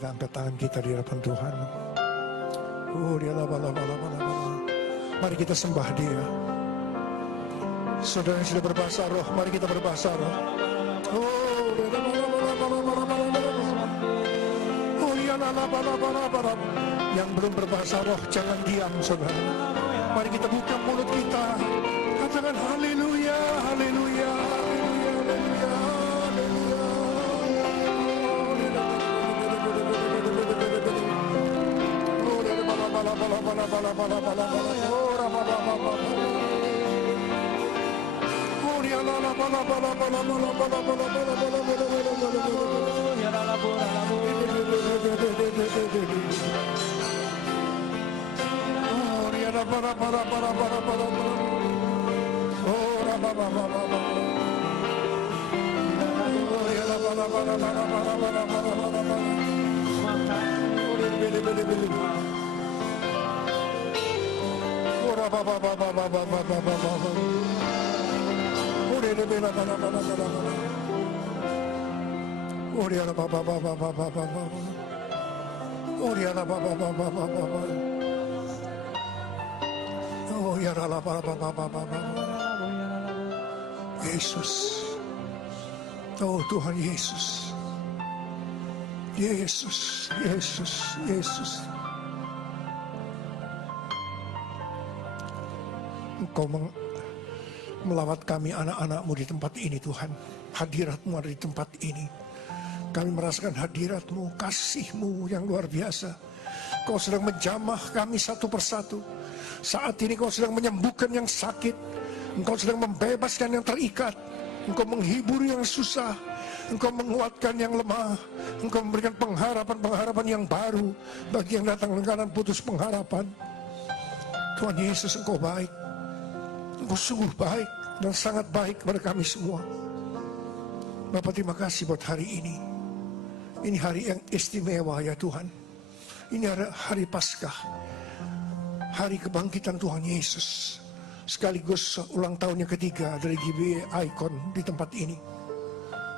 kita angkat tangan kita di hadapan Tuhan. Mari kita sembah Dia. Saudara yang sudah berbahasa roh, mari kita berbahasa roh. Yang belum berbahasa roh, jangan diam, saudara. Mari kita buka mulut kita, katakan haleluya, haleluya, haleluya, haleluya, haleluya. Yesus, oh Tuhan Yesus, Yesus, Yesus, Yesus. Engkau melawat kami anak-anak-Mu di tempat ini Tuhan. Hadirat-Mu ada di tempat ini. Kami merasakan hadirat-Mu, kasih-Mu yang luar biasa. Kau sedang menjamah kami satu persatu. Saat ini Kau sedang menyembuhkan yang sakit. Engkau sedang membebaskan yang terikat. Engkau menghibur yang susah. Engkau menguatkan yang lemah. Engkau memberikan pengharapan-pengharapan yang baru bagi yang datang dengan keadaan putus pengharapan. Tuhan Yesus, Engkau baik. Engkau sungguh baik dan sangat baik kepada kami semua. Bapa, terima kasih buat hari ini. Ini hari yang istimewa ya Tuhan. Ini hari Paskah, hari kebangkitan Tuhan Yesus, sekaligus ulang tahun yang ketiga dari GBI Icon di tempat ini.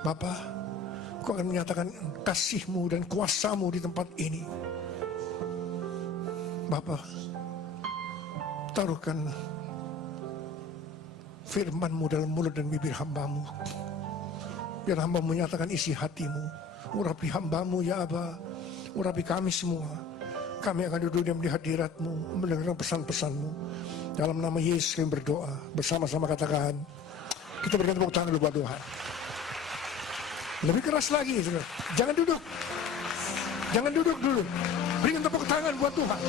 Bapa, Kau akan menyatakan kasih-Mu dan kuasa-Mu di tempat ini. Bapa, taruhkan firman-Mu dalam mulut dan bibir hamba-Mu. Biar hamba menyatakan isi hati-Mu. Urapi hamba-Mu ya Aba, urapi kami semua. Kami akan duduk diam di hadirat-Mu, mendengarkan pesan-pesan-Mu. Dalam nama Yesus kami berdoa. Bersama-sama katakan, kita berikan tepuk tangan dulu buat Tuhan. Lebih keras lagi, saudara. Jangan duduk. Jangan duduk dulu. Berikan tepuk tangan buat Tuhan.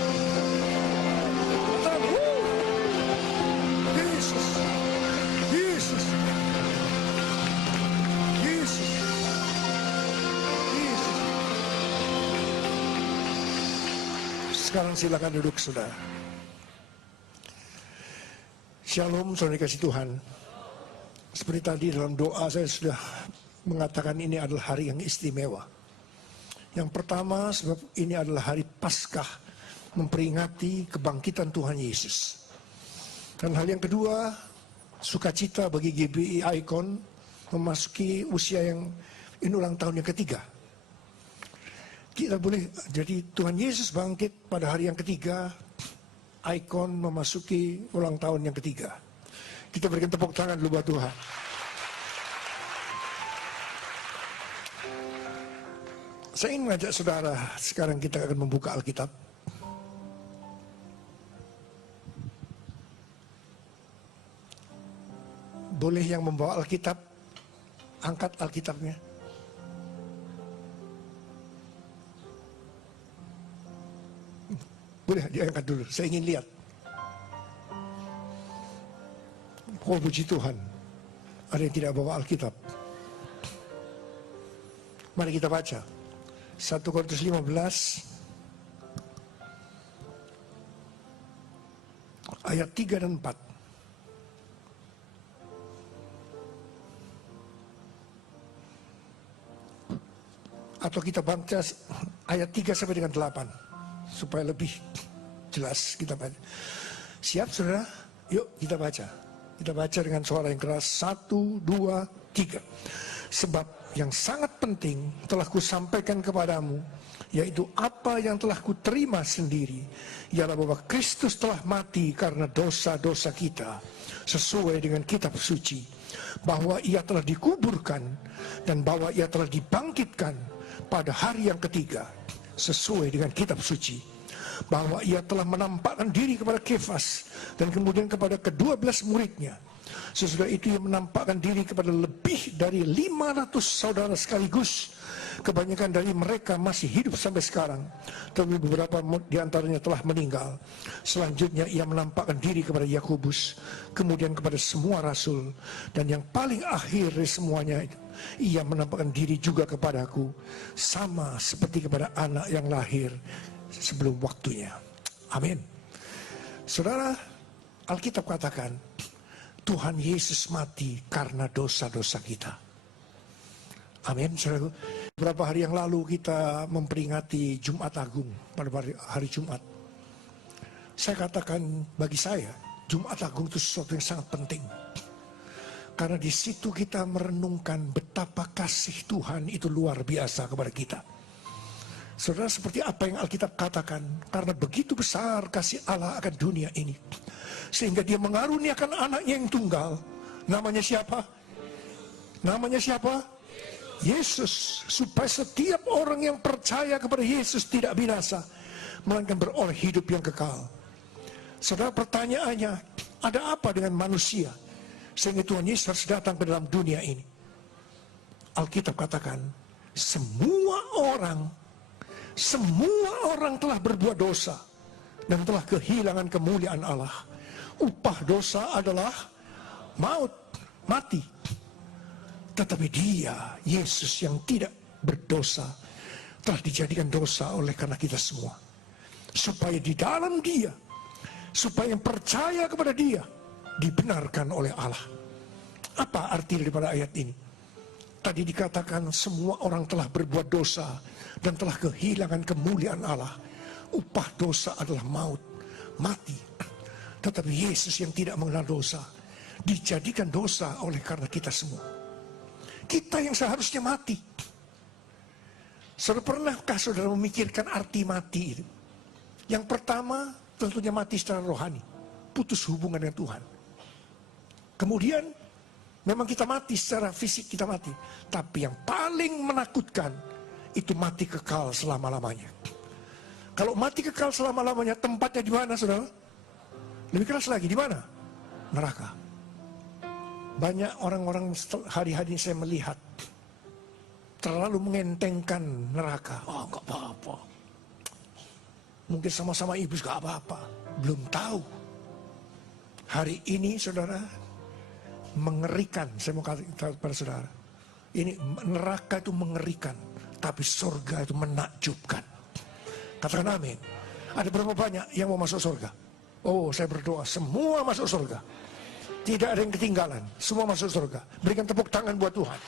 Yesus. Yesus. Yesus. Yesus. Sekarang silakan duduk, saudara. Shalom, saudara dikasih Tuhan. Seperti tadi dalam doa saya sudah mengatakan ini adalah hari yang istimewa. Yang pertama sebab ini adalah hari Paskah, memperingati kebangkitan Tuhan Yesus. Dan hal yang kedua, sukacita bagi GBI Icon memasuki usia yang ini ulang tahun yang ketiga. Kita boleh, jadi Tuhan Yesus bangkit pada hari yang ketiga, Icon memasuki ulang tahun yang ketiga. Kita berikan tepuk tangan dulu buat Tuhan. Saya ingin mengajak saudara, sekarang kita akan membuka Alkitab. Boleh yang membawa Alkitab, angkat Alkitabnya. Boleh diangkat dulu, saya ingin lihat. Oh puji Tuhan, ada yang tidak bawa Alkitab. Mari kita baca 1 Korintus 15 ayat 3 dan 4. Atau kita baca ayat 3 sampai dengan 8 supaya lebih jelas kita baca. Siap saudara? Yuk kita baca. Kita baca dengan suara yang keras. 1, 2, 3. Sebab yang sangat penting telah kusampaikan kepadamu, yaitu apa yang telah kuterima sendiri, ialah bahwa Kristus telah mati karena dosa-dosa kita sesuai dengan kitab suci, bahwa ia telah dikuburkan dan bahwa ia telah dibangkitkan pada hari yang ketiga sesuai dengan kitab suci, bahwa ia telah menampakkan diri kepada Kefas dan kemudian kepada ke-12 muridnya. Sesudah itu ia menampakkan diri kepada lebih dari 500 saudara sekaligus. Kebanyakan dari mereka masih hidup sampai sekarang, tapi beberapa di antaranya telah meninggal. Selanjutnya ia menampakkan diri kepada Yakobus, kemudian kepada semua rasul, dan yang paling akhir dari semuanya itu, ia menampakkan diri juga kepadaku, sama seperti kepada anak yang lahir sebelum waktunya. Amin. Saudara, Alkitab katakan Tuhan Yesus mati karena dosa-dosa kita. Amin. Saudara, beberapa hari yang lalu kita memperingati Jumat Agung pada hari Jumat. Saya katakan bagi saya Jumat Agung itu sesuatu yang sangat penting, karena di situ kita merenungkan betapa kasih Tuhan itu luar biasa kepada kita. Saudara, seperti apa yang Alkitab katakan, karena begitu besar kasih Allah akan dunia ini, sehingga dia mengaruniakan anaknya yang tunggal. Namanya siapa? Namanya siapa? Yesus. Supaya setiap orang yang percaya kepada Yesus tidak binasa, melainkan beroleh hidup yang kekal. Saudara, pertanyaannya, ada apa dengan manusia sehingga Tuhan Yesus harus datang ke dalam dunia ini? Alkitab katakan, semua orang telah berbuat dosa dan telah kehilangan kemuliaan Allah. Upah dosa adalah maut, mati. Tetapi dia, Yesus yang tidak berdosa, telah dijadikan dosa oleh karena kita semua, supaya di dalam dia, supaya yang percaya kepada dia dibenarkan oleh Allah. Apa arti daripada ayat ini? Tadi dikatakan semua orang telah berbuat dosa dan telah kehilangan kemuliaan Allah. Upah dosa adalah maut, mati. Tetapi Yesus yang tidak mengenal dosa dijadikan dosa oleh karena kita semua. Kita yang seharusnya mati. Saudara, pernahkah saudara memikirkan arti mati itu? Yang pertama tentunya mati secara rohani, putus hubungan dengan Tuhan. Kemudian memang kita mati secara fisik, kita mati. Tapi yang paling menakutkan itu mati kekal selama-lamanya. Kalau mati kekal selama-lamanya, tempatnya di mana, saudara? Lebih keras lagi, di mana? Neraka. Banyak orang-orang hari-hari saya melihat terlalu mengentengkan neraka. Oh, enggak apa-apa. Mungkin sama-sama iblis enggak apa-apa. Belum tahu. Hari ini, saudara, mengerikan. Saya mau katakan kepada saudara, ini neraka itu mengerikan, tapi surga itu menakjubkan. Katakan amin. Ada berapa banyak yang mau masuk surga? Oh, saya berdoa semua masuk surga. Tidak ada yang ketinggalan, semua masuk surga. Berikan tepuk tangan buat Tuhan.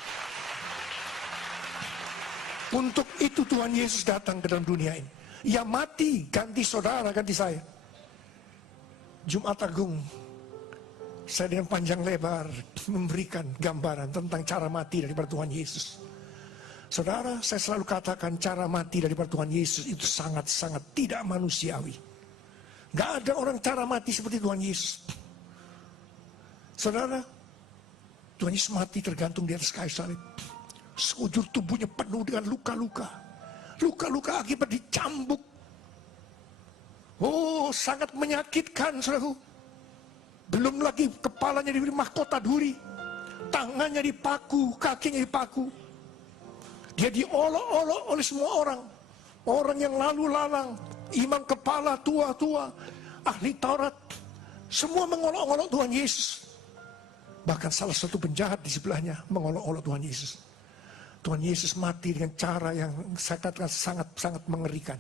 Untuk itu Tuhan Yesus datang ke dalam dunia ini. Ia mati, ganti saudara, ganti saya. Jumat Agung, saya dengan panjang lebar memberikan gambaran tentang cara mati daripada Tuhan Yesus. Saudara, saya selalu katakan cara mati daripada Tuhan Yesus itu sangat-sangat tidak manusiawi. Gak ada orang cara mati seperti Tuhan Yesus. Saudara, Tuhan Yesus mati tergantung di atas kayu salib. Sekujur tubuhnya penuh dengan luka-luka. Luka-luka akibat dicambuk. Oh, sangat menyakitkan, saudaraku. Belum lagi kepalanya diberi mahkota duri, tangannya dipaku, kakinya dipaku. Dia diolok-olok oleh semua orang. Orang yang lalu lalang, imam kepala, tua-tua, ahli Taurat. Semua mengolok-olok Tuhan Yesus. Bahkan salah satu penjahat di sebelahnya mengolok-olok Tuhan Yesus. Tuhan Yesus mati dengan cara yang saya katakan sangat-sangat mengerikan.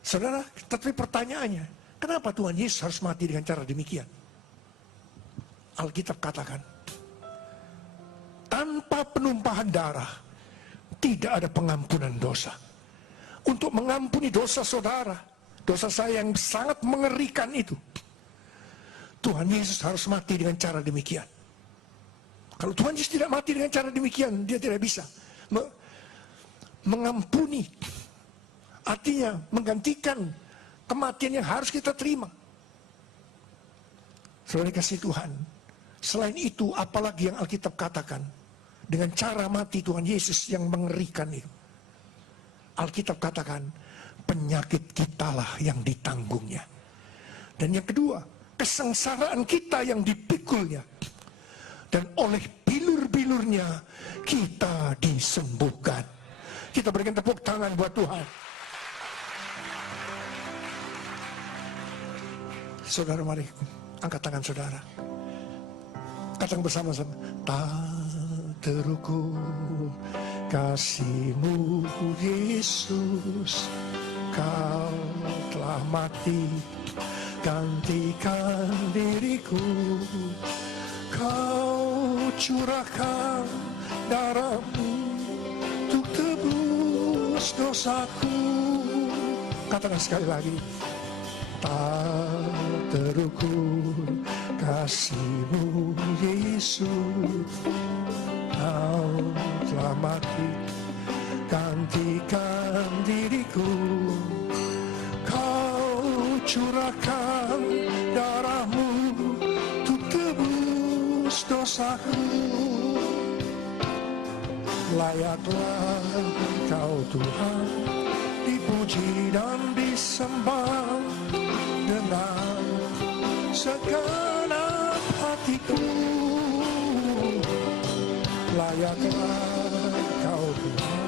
Saudara, tapi pertanyaannya, kenapa Tuhan Yesus harus mati dengan cara demikian? Alkitab katakan, tanpa penumpahan darah tidak ada pengampunan dosa. Untuk mengampuni dosa saudara, dosa saya yang sangat mengerikan itu, Tuhan Yesus harus mati dengan cara demikian. Kalau Tuhan Yesus tidak mati dengan cara demikian, dia tidak bisa mengampuni. Artinya menggantikan kematian yang harus kita terima. Saudara kasih Tuhan, selain itu apalagi yang Alkitab katakan dengan cara mati Tuhan Yesus yang mengerikan itu. Alkitab katakan penyakit kitalah yang ditanggungnya. Dan yang kedua, kesengsaraan kita yang dipikulnya. Dan oleh bilur-bilurnya kita disembuhkan. Kita berikan tepuk tangan buat Tuhan. Saudara, mari angkat tangan saudara. Katakan bersama-sama, tak terukur kasih-Mu Yesus, Kau telah mati gantikan diriku. Kau curahkan darah-Mu untuk tebus dosaku. Katakan sekali lagi, tak terukur kasih-Mu Yesus, Kau telah mati gantikan diriku. Kau curahkan darah-Mu untuk tebus dosaku. Layaklah Kau Tuhan dipuji dan disembah dengan segenap hatiku. Layaklah Kau Tuhan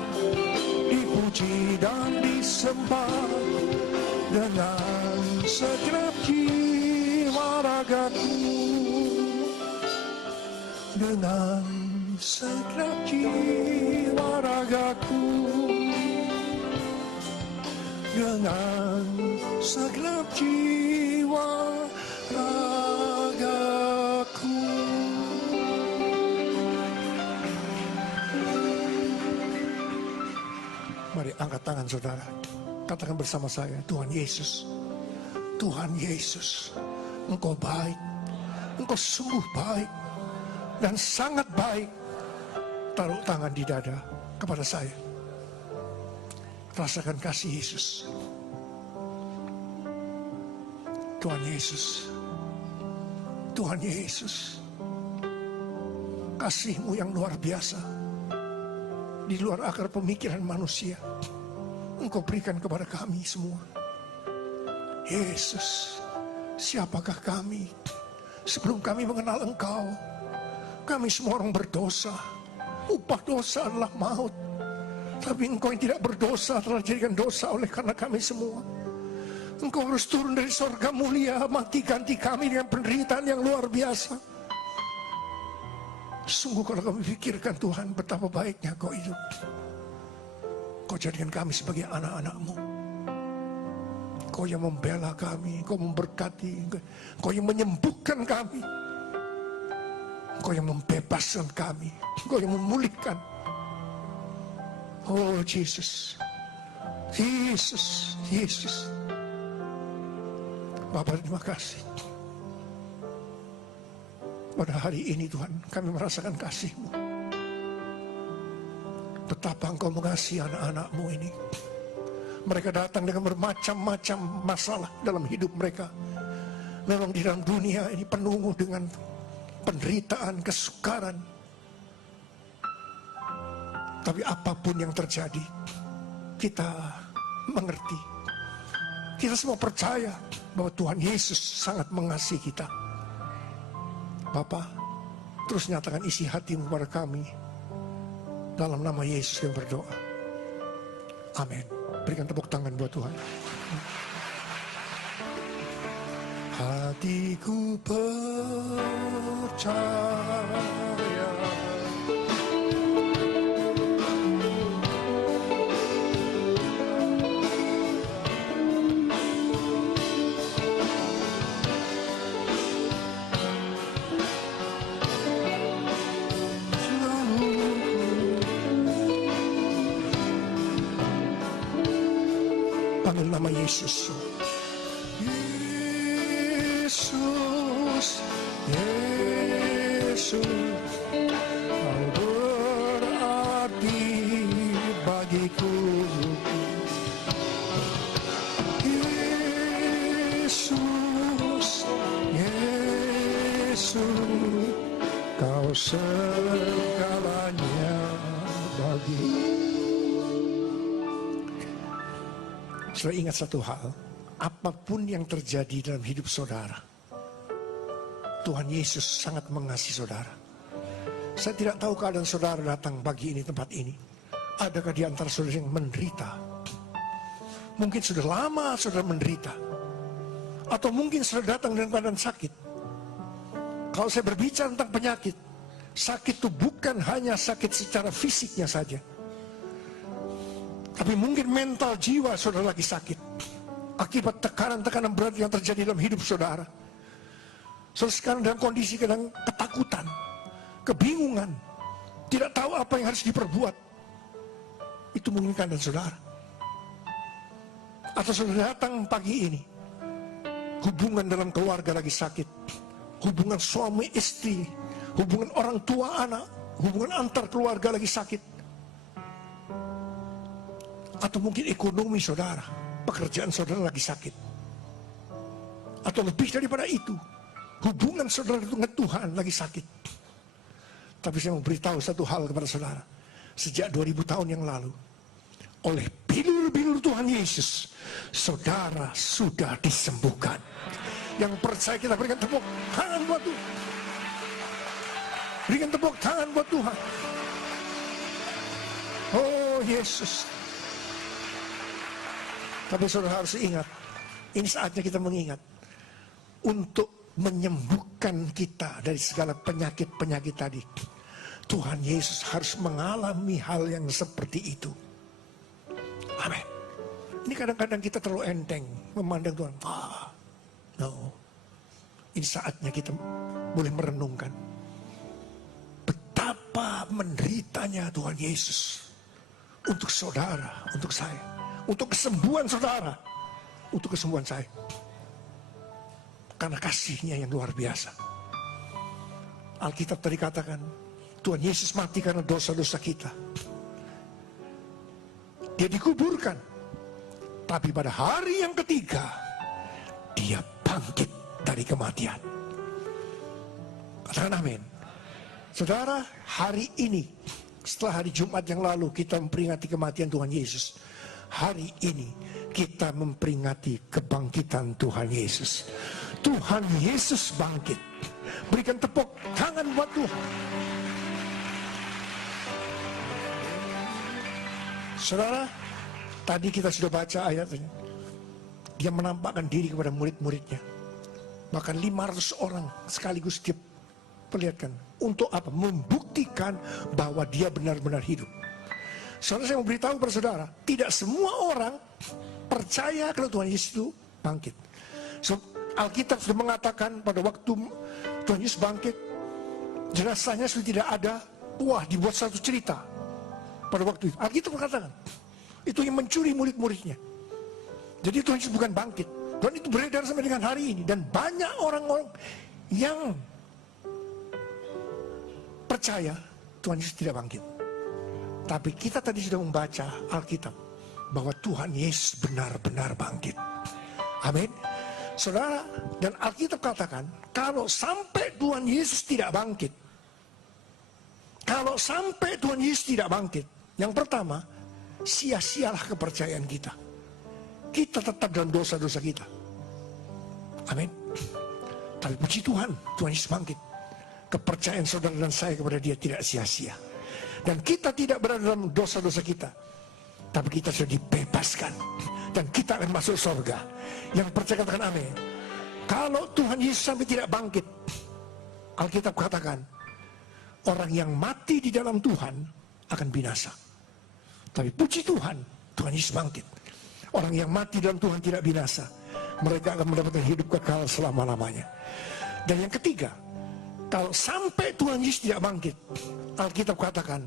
dipuji dan disembah dengan segenap jiwa ragaku. Dengan segenap jiwa ragaku. Dengan segenap jiwa ragaku. Mari angkat tangan saudara. Katakan bersama saya, Tuhan Yesus. Tuhan Yesus, Engkau baik. Engkau sungguh baik. Dan sangat baik. Taruh tangan di dada kepada saya. Rasakan kasih Yesus. Tuhan Yesus. Tuhan Yesus. Kasih-Mu yang luar biasa. Di luar akar pemikiran manusia. Engkau berikan kepada kami semua. Yesus, siapakah kami sebelum kami mengenal Engkau? Kami semua orang berdosa. Upah dosa adalah maut. Tapi Engkau yang tidak berdosa telah dijadikan dosa oleh karena kami semua. Engkau harus turun dari sorga mulia, mati ganti kami dengan penderitaan yang luar biasa. Sungguh kalau kami pikirkan Tuhan, betapa baiknya Kau hidup. Kau jadikan kami sebagai anak-anak-Mu. Kau yang membela kami, Kau memberkati, Kau yang menyembuhkan kami. Kau yang membebaskan kami, Kau yang memulihkan. Oh Jesus, Yesus, Yesus. Bapa, terima kasih. Pada hari ini Tuhan, kami merasakan kasih-Mu. Betapa Engkau mengasihi anak-anak-Mu ini. Mereka datang dengan bermacam-macam masalah dalam hidup mereka. Memang di dalam dunia ini penuh dengan penderitaan, kesukaran. Tapi apapun yang terjadi, kita mengerti. Kita semua percaya bahwa Tuhan Yesus sangat mengasihi kita. Bapa, terus nyatakan isi hati-Mu kepada kami. Dalam nama Yesus yang berdoa. Amin. Berikan tepuk tangan buat Tuhan. Hatiku percaya panggil nama Yesus. Yesus, Yesus, segalanya bagi. Saudara ingat satu hal, apapun yang terjadi dalam hidup saudara, Tuhan Yesus sangat mengasihi saudara. Saya tidak tahu keadaan saudara datang pagi ini tempat ini. Adakah di antara saudara yang menderita? Mungkin sudah lama saudara menderita. Atau mungkin saudara datang dengan keadaan sakit. Kalau saya berbicara tentang penyakit, sakit itu bukan hanya sakit secara fisiknya saja. Tapi mungkin mental jiwa saudara lagi sakit. Akibat tekanan-tekanan berat yang terjadi dalam hidup saudara. Saudara sekarang dalam kondisi kadang ketakutan, kebingungan, tidak tahu apa yang harus diperbuat. Itu mungkin keadaan saudara. Atau saudara datang pagi ini, hubungan dalam keluarga lagi sakit, hubungan suami istri, hubungan orang tua anak, hubungan antar keluarga lagi sakit. Atau mungkin ekonomi saudara, pekerjaan saudara lagi sakit. Atau lebih daripada itu, hubungan saudara dengan Tuhan lagi sakit. Tapi saya mau beritahu satu hal kepada saudara. Sejak 2000 tahun yang lalu, oleh bilur-bilur Tuhan Yesus, saudara sudah disembuhkan. Yang percaya kita berikan tepuk tangan buat Tuhan. Berikan tepuk tangan buat Tuhan. Oh Yesus. Tapi saudara harus ingat, ini saatnya kita mengingat untuk menyembuhkan kita dari segala penyakit-penyakit tadi. Tuhan Yesus harus mengalami hal yang seperti itu. Amin. Ini kadang-kadang kita terlalu enteng memandang Tuhan. No. Ini saatnya kita boleh merenungkan betapa menderitanya Tuhan Yesus untuk saudara, untuk saya, untuk kesembuhan saudara, untuk kesembuhan saya. Karena kasihnya yang luar biasa. Alkitab tadi katakan, Tuhan Yesus mati karena dosa-dosa kita. Dia dikuburkan. Tapi pada hari yang ketiga, dia bangkit dari kematian. Katakan amin. Saudara, hari ini, setelah hari Jumat yang lalu kita memperingati kematian Tuhan Yesus. Hari ini kita memperingati kebangkitan Tuhan Yesus. Tuhan Yesus bangkit. Berikan tepuk tangan buat Tuhan. Saudara, tadi kita sudah baca ayatnya. Dia menampakkan diri kepada murid-muridnya. Bahkan 500 orang sekaligus dia perlihatkan. Untuk apa? Membuktikan bahwa dia benar-benar hidup. Saudara, saya mau beritahu kepada saudara, tidak semua orang percaya kalau Tuhan Yesus itu bangkit. So, Alkitab sudah mengatakan pada waktu Tuhan Yesus bangkit, jenazahnya sudah tidak ada. Wah, dibuat satu cerita pada waktu itu. Alkitab mengatakan, itu yang mencuri murid-muridnya. Jadi Tuhan Yesus bukan bangkit. Dan itu beredar sampai dengan hari ini. Dan banyak orang-orang yang percaya Tuhan Yesus tidak bangkit. Tapi kita tadi sudah membaca Alkitab bahwa Tuhan Yesus benar-benar bangkit. Amin. Saudara, dan Alkitab katakan, kalau sampai Tuhan Yesus tidak bangkit, kalau sampai Tuhan Yesus tidak bangkit, yang pertama, sia-sialah kepercayaan kita. Kita tetap dalam dosa-dosa kita. Amin. Tapi puji Tuhan, Tuhan Yesus bangkit. Kepercayaan saudara dan saya kepada dia tidak sia-sia. Dan kita tidak berada dalam dosa-dosa kita, tapi kita sudah dibebaskan. Dan kita akan masuk surga. Yang percaya katakan amin. Kalau Tuhan Yesus sampai tidak bangkit, Alkitab katakan, orang yang mati di dalam Tuhan akan binasa. Tapi puji Tuhan, Tuhan Yesus bangkit. Orang yang mati dalam Tuhan tidak binasa. Mereka akan mendapatkan hidup kekal selama-lamanya. Dan yang ketiga, kalau sampai Tuhan Yesus tidak bangkit, Alkitab katakan,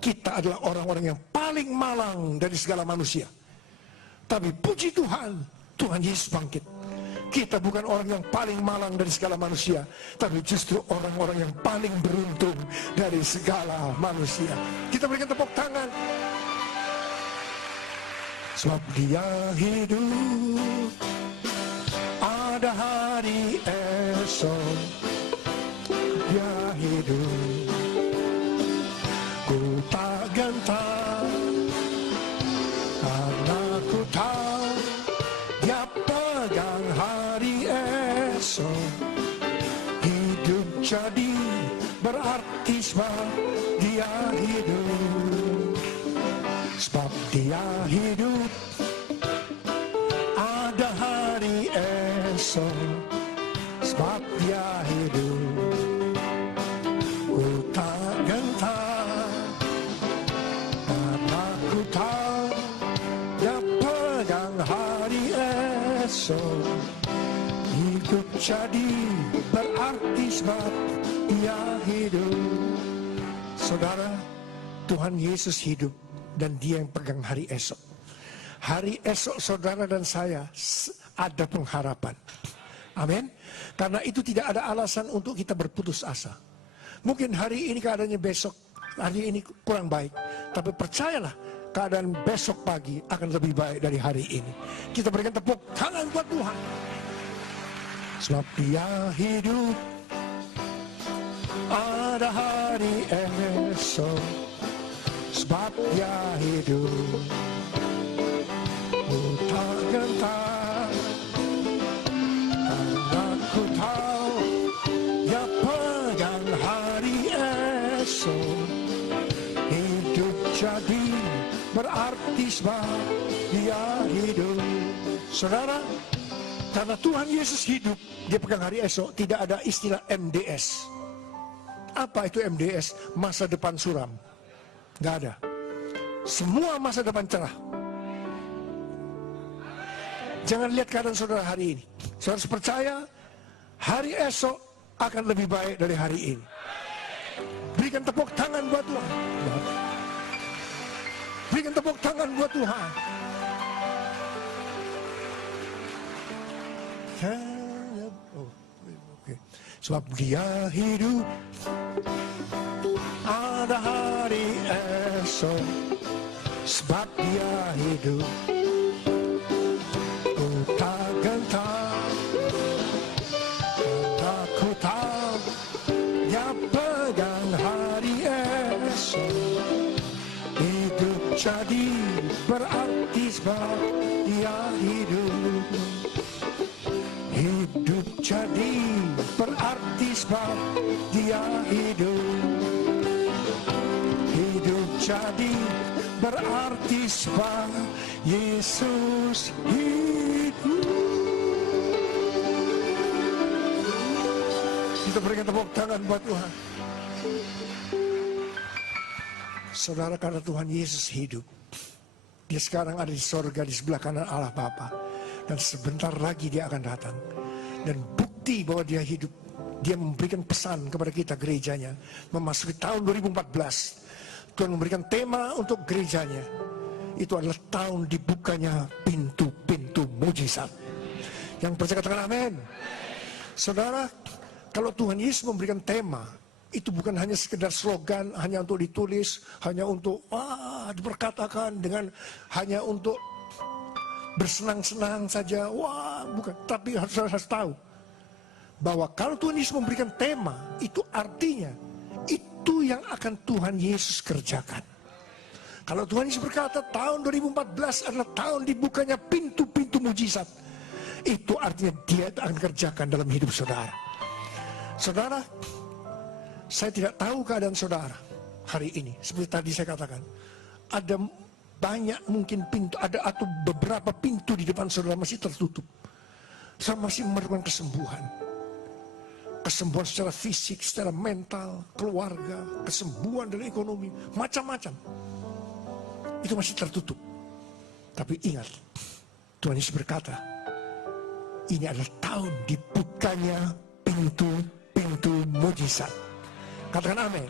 kita adalah orang-orang yang paling malang dari segala manusia. Tapi puji Tuhan, Tuhan Yesus bangkit. Kita bukan orang yang paling malang dari segala manusia, tapi justru orang-orang yang paling beruntung dari segala manusia. Kita berikan tepuk tangan. Sebab dia hidup, ada hari esok. Dia hidup, Dia hidup, ada hari esok, sebab dia hidup. Ku tak gentar, karena ku tahu dia pegang hari esok. Hidup jadi berarti sebab dia hidup. Saudara, Tuhan Yesus hidup dan dia yang pegang hari esok. Hari esok saudara dan saya ada pengharapan. Amin. Karena itu tidak ada alasan untuk kita berputus asa. Mungkin hari ini keadaannya besok, hari ini kurang baik. Tapi percayalah, keadaan besok pagi akan lebih baik dari hari ini. Kita berikan tepuk tangan buat Tuhan. Sebab dia hidup, ada hari esok, sebab dia hidup. Ku tak gentar, karena ku tahu dia pegang hari esok. Hidup jadi berarti sebab dia hidup. Saudara, karena Tuhan Yesus hidup, dia pegang hari esok. Tidak ada istilah MDS. Apa itu MDS? Masa depan suram. Gak ada. Semua masa depan cerah. Jangan lihat keadaan saudara hari ini. Saudara percaya hari esok akan lebih baik dari hari ini. Berikan tepuk tangan buat Tuhan. Berikan tepuk tangan buat Tuhan. Sebab dia hidup, ada hari esok, sebab dia hidup. Ku tak gentar, karena ku tahu dia pegang hari esok. Hidup jadi berarti sebab dia hidup. Hidup jadi berarti sebab dia hidup. Hidup jadi berarti sebab Yesus hidup. Kita berikan tepuk tangan buat Tuhan. Saudara, karena Tuhan Yesus hidup, dia sekarang ada di sorga di sebelah kanan Allah Bapa. Dan sebentar lagi dia akan datang. Dan bukti bahwa dia hidup, dia memberikan pesan kepada kita gerejanya. Memasuki tahun 2014, Tuhan memberikan tema untuk gerejanya. Itu adalah tahun dibukanya pintu-pintu mujizat. Yang percaya katakan amin. Saudara, kalau Tuhan Yesus memberikan tema, itu bukan hanya sekedar slogan, hanya untuk ditulis, hanya untuk diperkatakan dengan hanya untuk bersenang-senang saja, bukan. Tapi harus tahu bahwa kalau Tuhan Yesus memberikan tema, itu artinya itu yang akan Tuhan Yesus kerjakan. Kalau Tuhan Yesus berkata tahun 2014 adalah tahun dibukanya pintu-pintu mujizat, itu artinya dia akan kerjakan dalam hidup saudara. Saudara, saya tidak tahu keadaan saudara hari ini. Seperti tadi saya katakan, ada banyak mungkin pintu, ada atau beberapa pintu di depan saudara masih tertutup. Saudara masih memerlukan kesembuhan. Kesembuhan secara fisik, secara mental, keluarga, kesembuhan dari ekonomi, macam-macam. Itu masih tertutup. Tapi ingat, Tuhan Yesus berkata, ini adalah tahun dibukanya pintu-pintu mujizat. Katakan amin.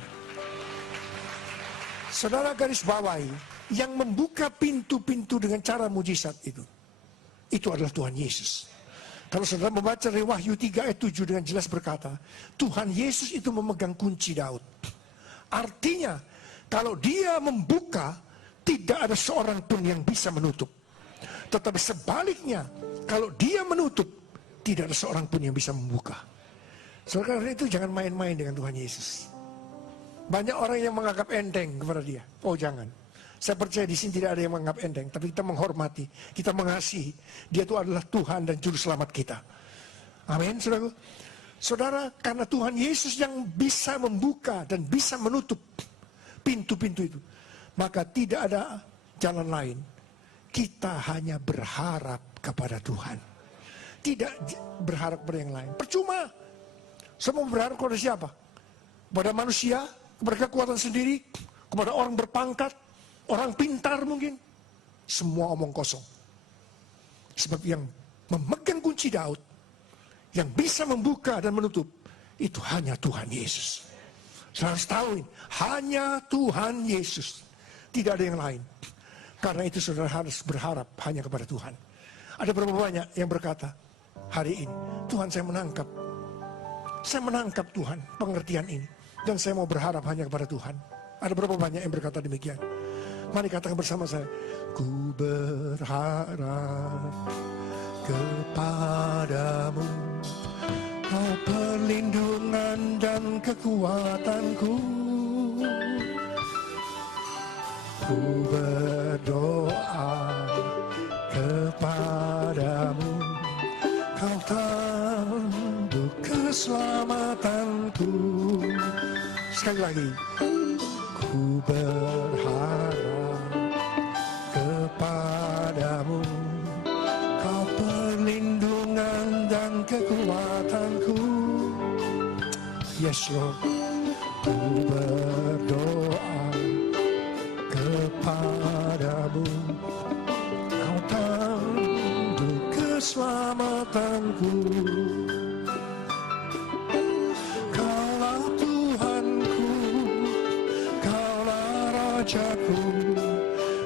Saudara garis bawahi, yang membuka pintu-pintu dengan cara mujizat itu adalah Tuhan Yesus. Kalau saudara membaca dari Wahyu 3 ayat 7 dengan jelas berkata, Tuhan Yesus itu memegang kunci Daud. Artinya, kalau dia membuka, tidak ada seorang pun yang bisa menutup. Tetapi sebaliknya, kalau dia menutup, tidak ada seorang pun yang bisa membuka. Saudara, karena itu jangan main-main dengan Tuhan Yesus. Banyak orang yang menganggap enteng kepada dia. Oh jangan. Saya percaya di sini tidak ada yang menganggap enteng, tapi kita menghormati, kita mengasihi. Dia itu adalah Tuhan dan Juru Selamat kita. Amin, saudara. Saudara, karena Tuhan Yesus yang bisa membuka dan bisa menutup pintu-pintu itu, maka tidak ada jalan lain. Kita hanya berharap kepada Tuhan. Tidak berharap kepada yang lain. Percuma. Semua berharap kepada siapa? Kepada manusia, kepada kekuatan sendiri, kepada orang berpangkat, orang pintar mungkin. Semua omong kosong. Sebab yang memegang kunci Daud, yang bisa membuka dan menutup, itu hanya Tuhan Yesus. Saya harus tahu ini, hanya Tuhan Yesus. Tidak ada yang lain. Karena itu saudara harus berharap hanya kepada Tuhan. Ada berapa banyak yang berkata, hari ini, Tuhan saya menangkap Tuhan pengertian ini. Dan saya mau berharap hanya kepada Tuhan. Ada berapa banyak yang berkata demikian? Mari katakan bersama saya, ku berharap kepadamu, Kau perlindungan dan kekuatanku. Ku berdoa kepadamu, Kau tanduk keselamatanku. Sekali lagi, ku berharap kepadamu, Kau perlindungan dan kekuatanku. Yes Lord, ku berdoa kepadamu, Kau tanduk keselamatanku. Kaulah Tuhanku, Kaulah Rajaku,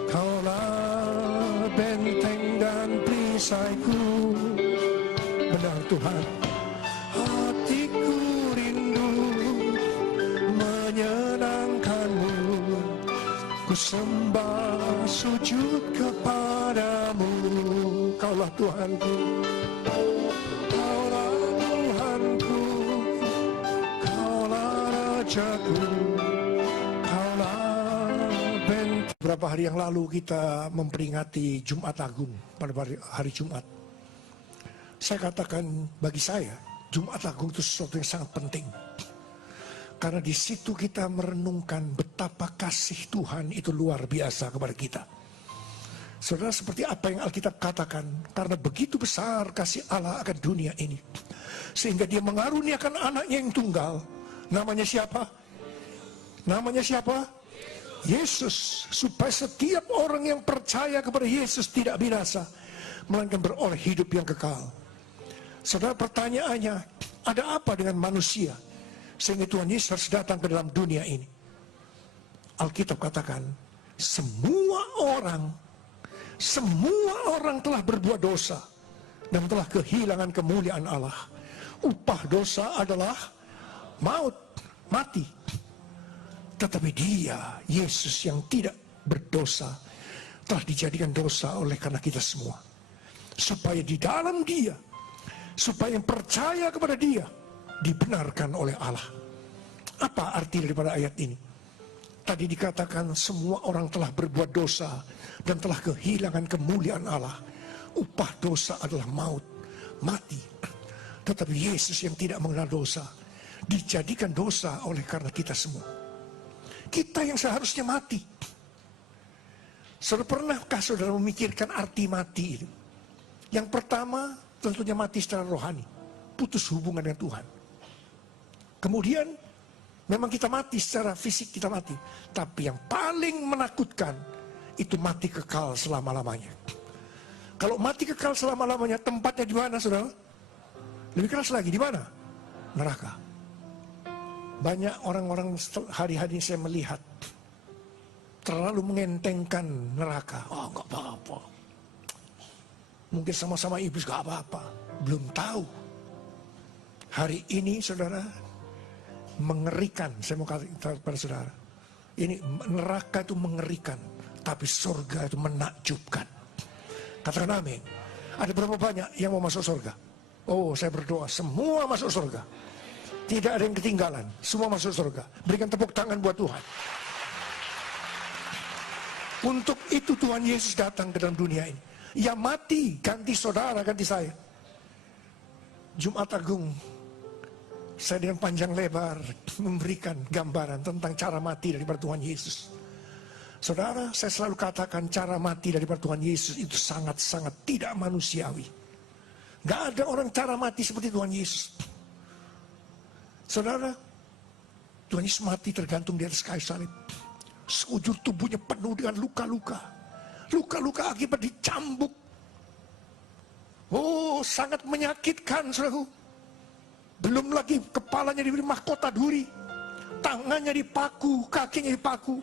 Kaulah benteng dan perisaiku. Benar Tuhan, hatiku rindu menyenangkanmu. Ku sembah sujud kepadamu. Kaulah Tuhanku, Kaulah Tuhanku, Kaulah Rajaku, Kaulah benteng. Beberapa hari yang lalu kita memperingati Jumat Agung pada hari Jumat. Saya katakan bagi saya, Jumat Agung itu sesuatu yang sangat penting. Karena di situ kita merenungkan betapa kasih Tuhan itu luar biasa kepada kita. Saudara, seperti apa yang Alkitab katakan, karena begitu besar kasih Allah akan dunia ini, sehingga Dia mengaruniakan anaknya yang tunggal. Namanya siapa? Namanya siapa? Yesus. Supaya setiap orang yang percaya kepada Yesus tidak binasa, melainkan beroleh hidup yang kekal. Saudara, pertanyaannya, ada apa dengan manusia sehingga Tuhan Yesus harus datang ke dalam dunia ini? Alkitab katakan, semua orang telah berbuat dosa dan telah kehilangan kemuliaan Allah. Upah dosa adalah maut, mati. Tetapi Dia, Yesus yang tidak berdosa, telah dijadikan dosa oleh karena kita semua. Supaya di dalam Dia, supaya yang percaya kepada Dia dibenarkan oleh Allah. Apa arti daripada ayat ini? Tadi dikatakan semua orang telah berbuat dosa dan telah kehilangan kemuliaan Allah. Upah dosa adalah maut, mati. Tetapi Yesus yang tidak mengenal dosa dijadikan dosa oleh karena kita semua. Kita yang seharusnya mati. Saudara, pernahkah saudara memikirkan arti mati itu? Yang pertama, tentunya mati secara rohani, putus hubungan dengan Tuhan. Kemudian memang kita mati secara fisik, kita mati. Tapi yang paling menakutkan itu mati kekal selama-lamanya. Kalau mati kekal selama-lamanya, tempatnya di mana, saudara? Lebih keras lagi, di mana? Neraka. Banyak orang-orang hari-hari saya melihat terlalu mengentengkan neraka. Oh, enggak apa-apa. Mungkin sama-sama iblis, enggak apa-apa. Belum tahu. Hari ini, saudara, mengerikan. Saya mau katakan kepada saudara, ini neraka itu mengerikan, tapi surga itu menakjubkan. Katakan amin. Ada berapa banyak yang mau masuk surga? Oh, saya berdoa semua masuk surga. Tidak ada yang ketinggalan, semua masuk surga. Berikan tepuk tangan buat Tuhan. Untuk itu Tuhan Yesus datang ke dalam dunia ini. Ya mati, ganti saudara, ganti saya. Jumat Agung, saya dengan panjang lebar memberikan gambaran tentang cara mati daripada Tuhan Yesus. Saudara, saya selalu katakan cara mati daripada Tuhan Yesus itu sangat-sangat tidak manusiawi. Gak ada orang cara mati seperti Tuhan Yesus. Saudara, Tuhan Yesus mati tergantung di atas kayu salib. Sekujur tubuhnya penuh dengan luka-luka. Luka-luka akibat dicambuk. Oh, sangat menyakitkan, saudaraku. Belum lagi kepalanya diberi mahkota duri. Tangannya dipaku, kakinya dipaku.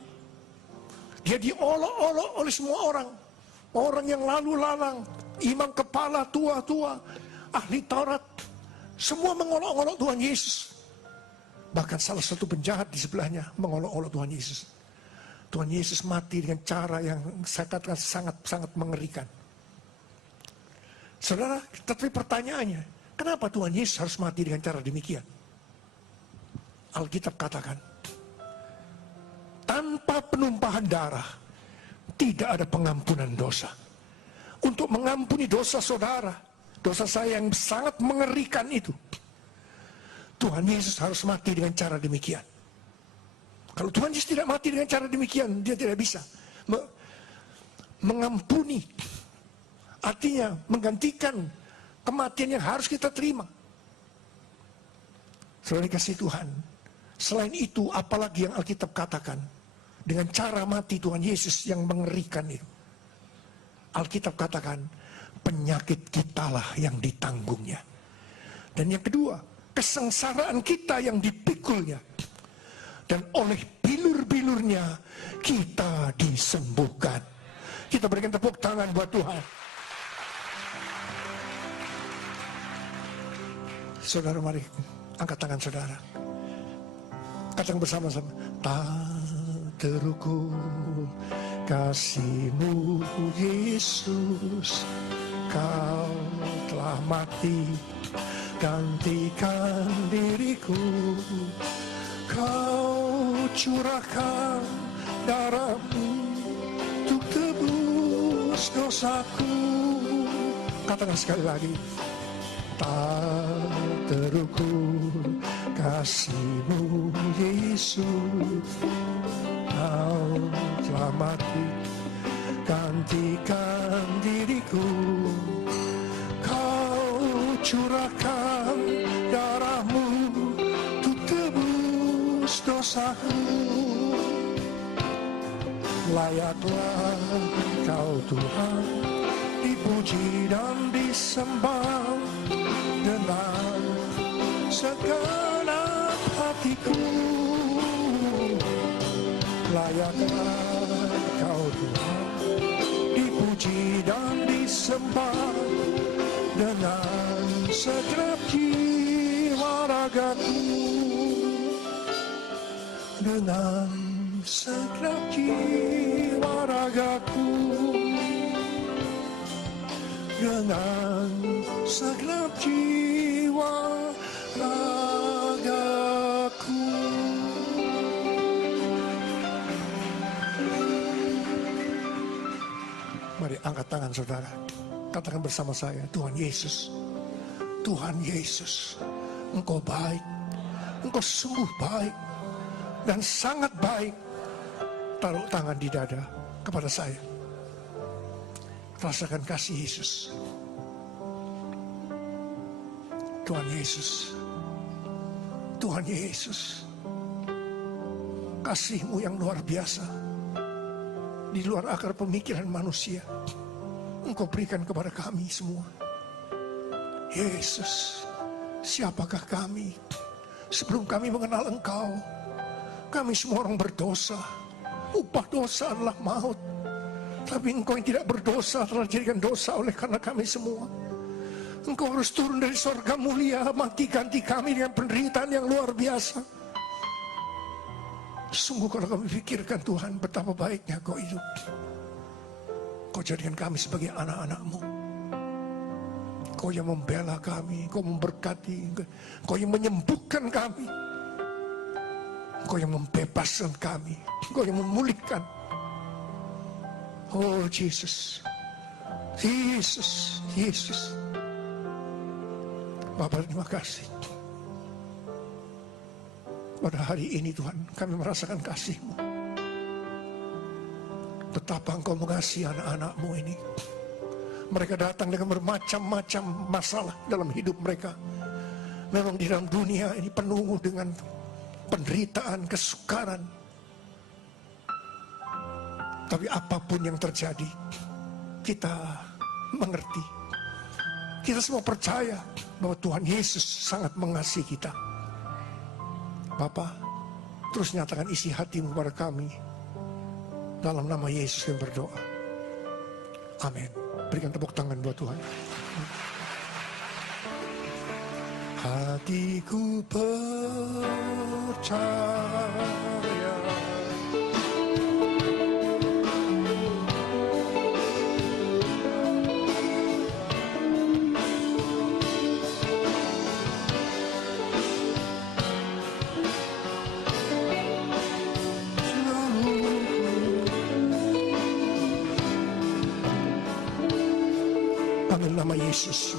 Dia diolok-olok oleh semua orang. Orang yang lalu lalang, imam kepala tua-tua, ahli Taurat. Semua mengolok-olok Tuhan Yesus. Bahkan salah satu penjahat di sebelahnya mengolok-olok Tuhan Yesus. Tuhan Yesus mati dengan cara yang saya katakan sangat-sangat mengerikan. Saudara, tapi pertanyaannya, kenapa Tuhan Yesus harus mati dengan cara demikian? Alkitab katakan, tanpa penumpahan darah, tidak ada pengampunan dosa. Untuk mengampuni dosa saudara, dosa saya yang sangat mengerikan itu, Tuhan Yesus harus mati dengan cara demikian. Kalau Tuhan Yesus tidak mati dengan cara demikian, dia tidak bisa mengampuni. Artinya menggantikan kematian yang harus kita terima. Saudara dikasih Tuhan, selain itu apalagi yang Alkitab katakan? Dengan cara mati Tuhan Yesus yang mengerikan itu, Alkitab katakan penyakit kitalah yang ditanggungnya. Dan yang kedua, kesengsaraan kita yang dipikulnya. Dan oleh bilur-bilurnya kita disembuhkan. Kita berikan tepuk tangan buat Tuhan. Saudara, mari angkat tangan saudara. Katakan bersama-sama, tak terukur kasih-Mu Yesus, Kau telah mati gantikan diriku. Kau curahkan darah-Mu untuk tebus dosaku. Katakan sekali lagi, tak terukur kasih-Mu Yesus, Kau telah mati gantikan diriku. Kau curahkan darah-Mu untuk tebus dosaku. Layaklah Kau Tuhan dipuji dan disembah dengan segenap hatiku. Layaklah Kau Tuhan dipuji dan disembah dengan segenap jiwa ragaku. Dengan segenap jiwa ragaku. Dengan segenap jiwa ragaku. Mari angkat tangan saudara. Katakan bersama saya, Tuhan Yesus, Tuhan Yesus, Engkau baik, Engkau sungguh baik dan sangat baik. Taruh tangan di dada kepada saya. Rasakan kasih Yesus. Tuhan Yesus, Tuhan Yesus, kasih-Mu yang luar biasa, di luar akar pemikiran manusia, Engkau berikan kepada kami semua. Yesus, siapakah kami sebelum kami mengenal Engkau? Kami semua orang berdosa. Upah dosa adalah maut. Tapi Engkau yang tidak berdosa telah dijadikan dosa oleh karena kami semua. Engkau harus turun dari sorga mulia, mati ganti kami dengan penderitaan yang luar biasa. Sungguh kalau kami pikirkan Tuhan, betapa baiknya Kau hidup. Kau jadikan kami sebagai anak-anak-Mu. Kau yang membela kami, Kau memberkati, Kau yang menyembuhkan kami, Kau yang membebaskan kami, Kau yang memulihkan. Oh Jesus, Yesus, Yesus. Bapa, terima kasih. Pada hari ini Tuhan, kami merasakan kasih-Mu. Betapa Engkau mengasihi anak-anak-Mu ini. Mereka datang dengan bermacam-macam masalah dalam hidup mereka. Memang di dalam dunia ini penuh dengan penderitaan, kesukaran. Tapi apapun yang terjadi, kita mengerti. Kita semua percaya bahwa Tuhan Yesus sangat mengasihi kita. Bapa, terus nyatakan isi hati-Mu kepada kami. Dalam nama Yesus yang berdoa. Amin. Berikan tepuk tangan buat Tuhan. Hatiku percaya dalam nama Yesus.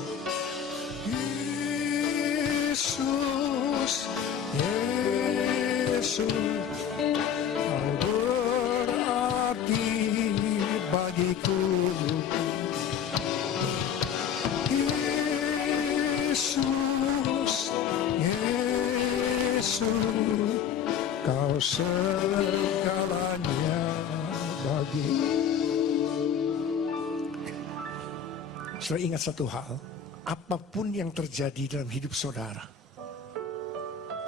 Yesus, Yesus, Kau berarti bagiku. Yesus, Yesus, Kau segalanya bagiku. Saudara ingat satu hal, apapun yang terjadi dalam hidup saudara,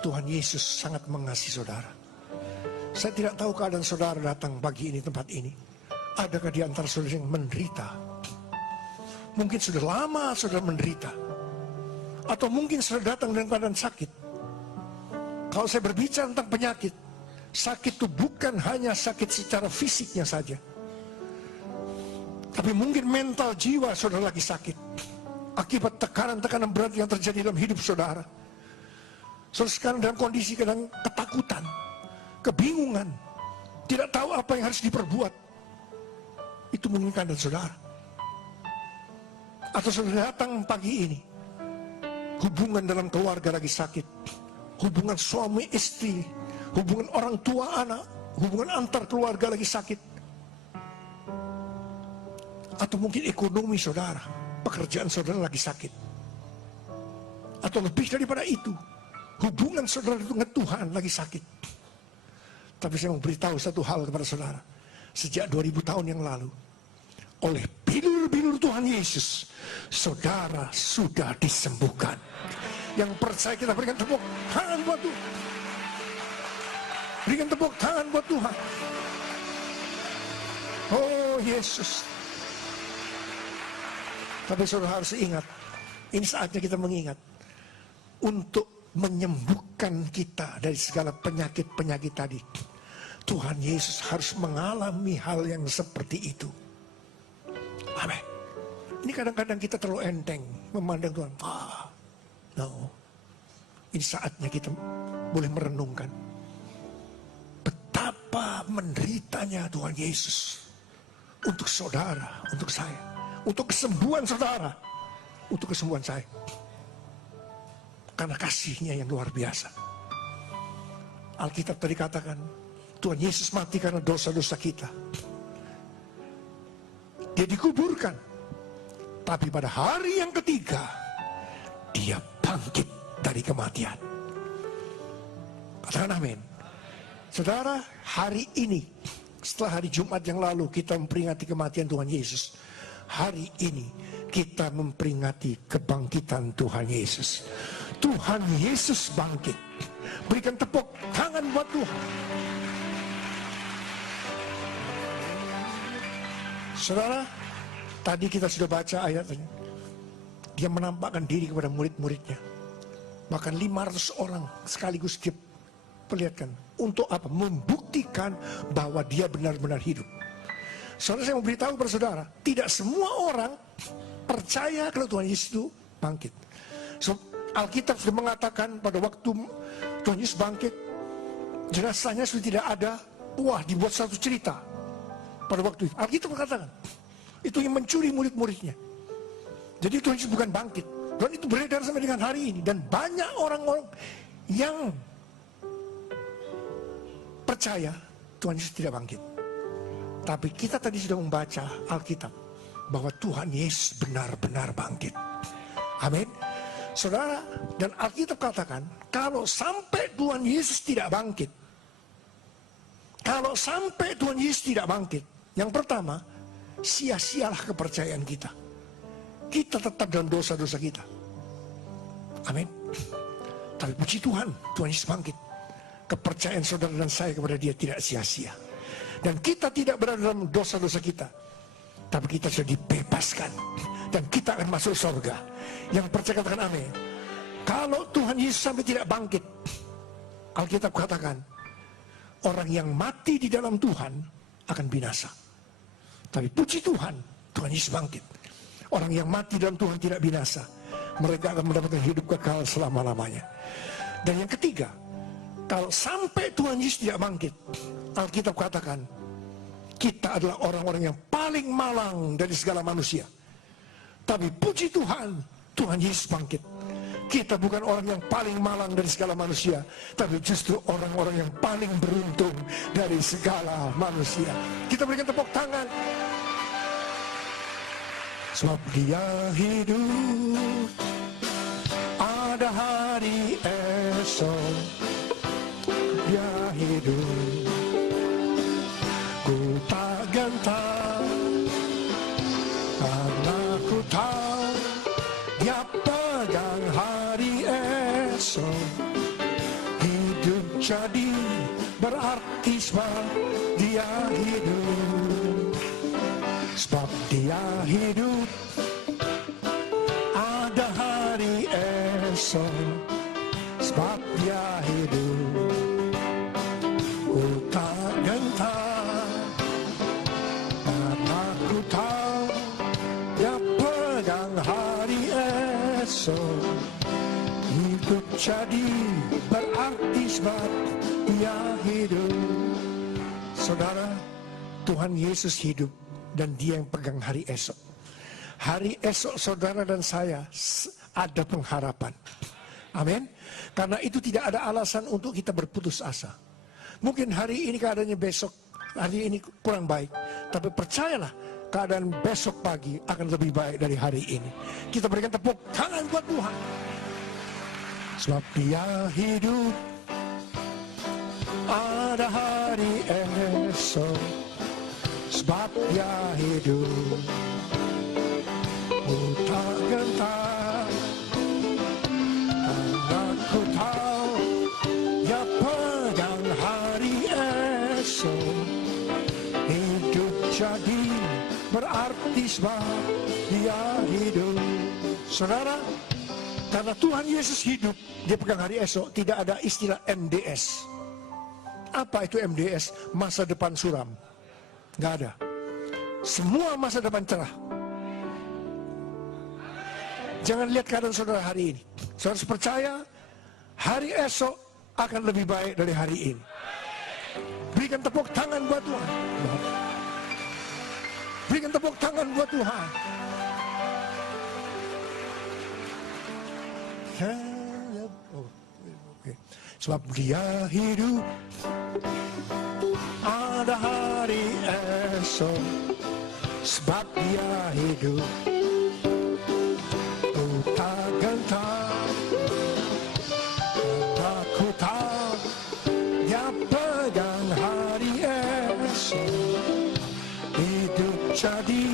Tuhan Yesus sangat mengasihi saudara. Saya tidak tahu keadaan saudara datang pagi ini, tempat ini. Adakah di antara saudara yang menderita? Mungkin sudah lama saudara menderita. Atau mungkin saudara datang dengan keadaan sakit. Kalau saya berbicara tentang penyakit, sakit itu bukan hanya sakit secara fisiknya saja. Tapi mungkin mental jiwa saudara lagi sakit. Akibat tekanan-tekanan berat yang terjadi dalam hidup saudara. Saudara sekarang dalam kondisi kadang ketakutan, kebingungan, tidak tahu apa yang harus diperbuat. Itu mungkin keadaan saudara. Atau saudara datang pagi ini, hubungan dalam keluarga lagi sakit, hubungan suami istri, hubungan orang tua anak, hubungan antar keluarga lagi sakit. Atau mungkin ekonomi saudara, pekerjaan saudara lagi sakit. Atau lebih daripada itu, hubungan saudara dengan Tuhan lagi sakit. Tapi saya mau beritahu satu hal kepada saudara. Sejak 2000 tahun yang lalu, oleh bilur-bilur Tuhan Yesus, saudara sudah disembuhkan. Yang percaya kita berikan tepuk tangan buat Tuhan. Berikan tepuk tangan buat Tuhan. Oh Yesus. Tapi saudara harus ingat, ini saatnya kita mengingat untuk menyembuhkan kita dari segala penyakit-penyakit tadi. Tuhan Yesus harus mengalami hal yang seperti itu. Amin. Ini kadang-kadang kita terlalu enteng memandang Tuhan. No. Ini saatnya kita boleh merenungkan betapa menderitanya Tuhan Yesus untuk saudara, untuk saya, untuk kesembuhan saudara, untuk kesembuhan saya. Karena kasihnya yang luar biasa. Alkitab tadi katakan, Tuhan Yesus mati karena dosa-dosa kita. Dia dikuburkan. Tapi pada hari yang ketiga, dia bangkit dari kematian. Katakan amin. Saudara, hari ini, setelah hari Jumat yang lalu kita memperingati kematian Tuhan Yesus. Hari ini kita memperingati kebangkitan Tuhan Yesus. Tuhan Yesus bangkit. Berikan tepuk tangan buat Tuhan. Saudara, tadi kita sudah baca ayatnya. Dia menampakkan diri kepada murid-muridnya. Bahkan 500 orang sekaligus dia perlihatkan. Untuk apa? Membuktikan bahwa dia benar-benar hidup. Saudara, saya mau beritahu kepada saudara, tidak semua orang percaya kalau Tuhan Yesus itu bangkit. So, Alkitab sudah mengatakan pada waktu Tuhan Yesus bangkit, jenazahnya sudah tidak ada. Wah, dibuat satu cerita pada waktu itu. Alkitab mengatakan itu yang mencuri murid-muridnya. Jadi Tuhan Yesus bukan bangkit. Dan itu beredar sampai dengan hari ini. Dan banyak orang-orang yang percaya Tuhan Yesus tidak bangkit. Tapi kita tadi sudah membaca Alkitab bahwa Tuhan Yesus benar-benar bangkit. Amin. Saudara, dan Alkitab katakan, kalau sampai Tuhan Yesus tidak bangkit, yang pertama, sia-sialah kepercayaan kita. Kita tetap dalam dosa-dosa kita. Amin. Tapi puji Tuhan, Tuhan Yesus bangkit. Kepercayaan saudara dan saya kepada Dia tidak sia-sia. Dan kita tidak berada dalam dosa-dosa kita, tapi kita sudah dibebaskan. Dan kita akan masuk surga. Yang percaya katakan amin. Kalau Tuhan Yesus sampai tidak bangkit, Alkitab katakan, orang yang mati di dalam Tuhan akan binasa. Tapi puji Tuhan, Tuhan Yesus bangkit. Orang yang mati dalam Tuhan tidak binasa. Mereka akan mendapatkan hidup kekal selama-lamanya. Dan yang ketiga, kalau sampai Tuhan Yesus tidak bangkit, Alkitab katakan, kita adalah orang-orang yang paling malang dari segala manusia. Tapi puji Tuhan, Tuhan Yesus bangkit. Kita bukan orang yang paling malang dari segala manusia, tapi justru orang-orang yang paling beruntung dari segala manusia. Kita berikan tepuk tangan. Sebab Dia hidup, ada hari esok. Dia hidup, ku tak gentar, karena ku tahu Dia pegang hari esok. Hidup jadi berarti sebab Dia hidup. Sebab Dia hidup, ada hari esok. Sebab Dia hidup, ku tak gentar, karena ku tahu Dia pegang hari esok. Hidup jadi berarti sebab Dia hidup. Saudara, Tuhan Yesus hidup dan Dia yang pegang hari esok. Hari esok saudara dan saya ada pengharapan. Amin. Karena itu tidak ada alasan untuk kita berputus asa. Mungkin hari ini keadaannya besok, hari ini kurang baik. Tapi percayalah, keadaan besok pagi akan lebih baik dari hari ini. Kita berikan tepuk tangan buat Tuhan. Sebab Dia hidup, ada hari esok. Sebab Dia hidup, ku tak gentar, karena ku tahu Dia pegang hari esok. Hidup jadi berarti sebab Dia hidup. Saudara, karena Tuhan Yesus hidup, Dia pegang hari esok. Tidak ada istilah MDS. Apa itu MDS? Masa depan suram. Gak ada. Semua masa depan cerah. Jangan lihat keadaan saudara hari ini. Saudara percaya hari esok akan lebih baik dari hari ini. Berikan tepuk tangan buat Tuhan. Berikan tepuk tangan buat Tuhan. Sebab Dia hidup, ada hari esok. Sebab Dia hidup, ku tak gentar, karena ku tahu Dia pegang hari esok. Hidup jadi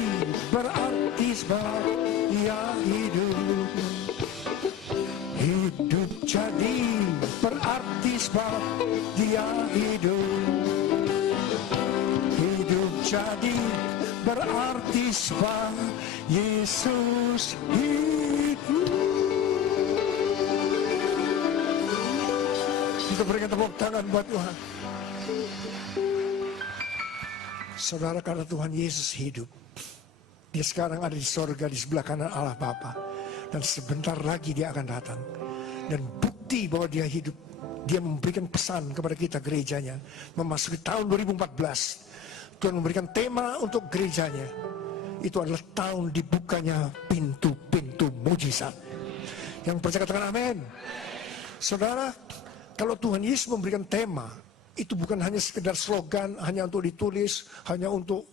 berarti sebab Dia hidup. Hidup jadi berarti sebab Dia hidup. Hidup jadi berarti sebab Yesus hidup. Kita berikan tepuk tangan buat Tuhan. Saudara, karena Tuhan Yesus hidup, Dia sekarang ada di sorga di sebelah kanan Allah Bapa. Dan sebentar lagi Dia akan datang. Dan bukti bahwa Dia hidup, Dia memberikan pesan kepada kita gerejanya. Memasuki tahun 2014, Tuhan memberikan tema untuk gerejanya. Itu adalah tahun dibukanya pintu-pintu mujizat. Yang percaya katakan amin. Saudara, kalau Tuhan Yesus memberikan tema, itu bukan hanya sekedar slogan, hanya untuk ditulis, hanya untuk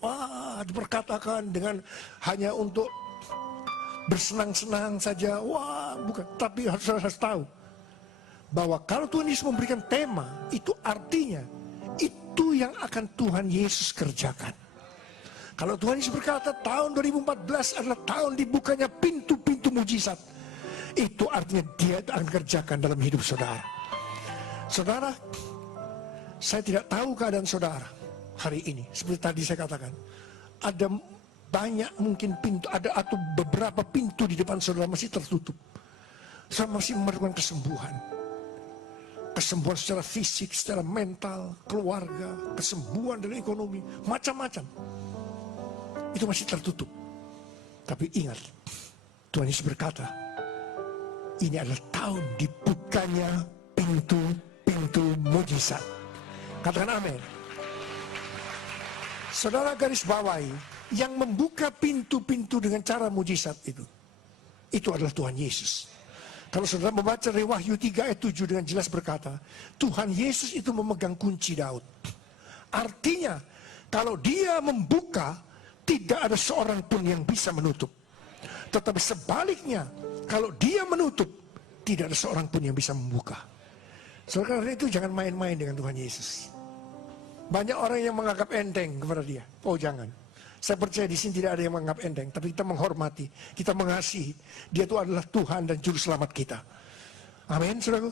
diperkatakan dengan hanya untuk bersenang-senang saja. Bukan. Tapi harus tahu bahwa kalau Tuhan Yesus memberikan tema, itu artinya itu yang akan Tuhan Yesus kerjakan. Kalau Tuhan Yesus berkata tahun 2014 adalah tahun dibukanya pintu-pintu mujizat, itu artinya Dia akan kerjakan dalam hidup saudara. Saudara, saya tidak tahu keadaan saudara hari ini. Seperti tadi saya katakan, ada banyak mungkin pintu, atau beberapa pintu di depan saudara masih tertutup. Saudara masih memerlukan kesembuhan. Kesembuhan secara fisik, secara mental, keluarga, kesembuhan dari ekonomi, macam-macam. Itu masih tertutup. Tapi ingat, Tuhan Yesus berkata, ini adalah tahun dibukanya pintu-pintu mujizat. Katakan amin. Saudara garis bawahi, yang membuka pintu-pintu dengan cara mujizat itu adalah Tuhan Yesus. Kalau saudara membaca dari Wahyu 3 ayat 7 dengan jelas berkata, Tuhan Yesus itu memegang kunci Daud. Artinya, kalau Dia membuka, tidak ada seorang pun yang bisa menutup. Tetapi sebaliknya, kalau Dia menutup, tidak ada seorang pun yang bisa membuka. Saudara, karena itu jangan main-main dengan Tuhan Yesus. Banyak orang yang menganggap enteng kepada Dia. Oh jangan. Saya percaya di sini tidak ada yang menganggap enteng, tapi kita menghormati, kita mengasihi. Dia itu adalah Tuhan dan Juru Selamat kita. Amin, saudara.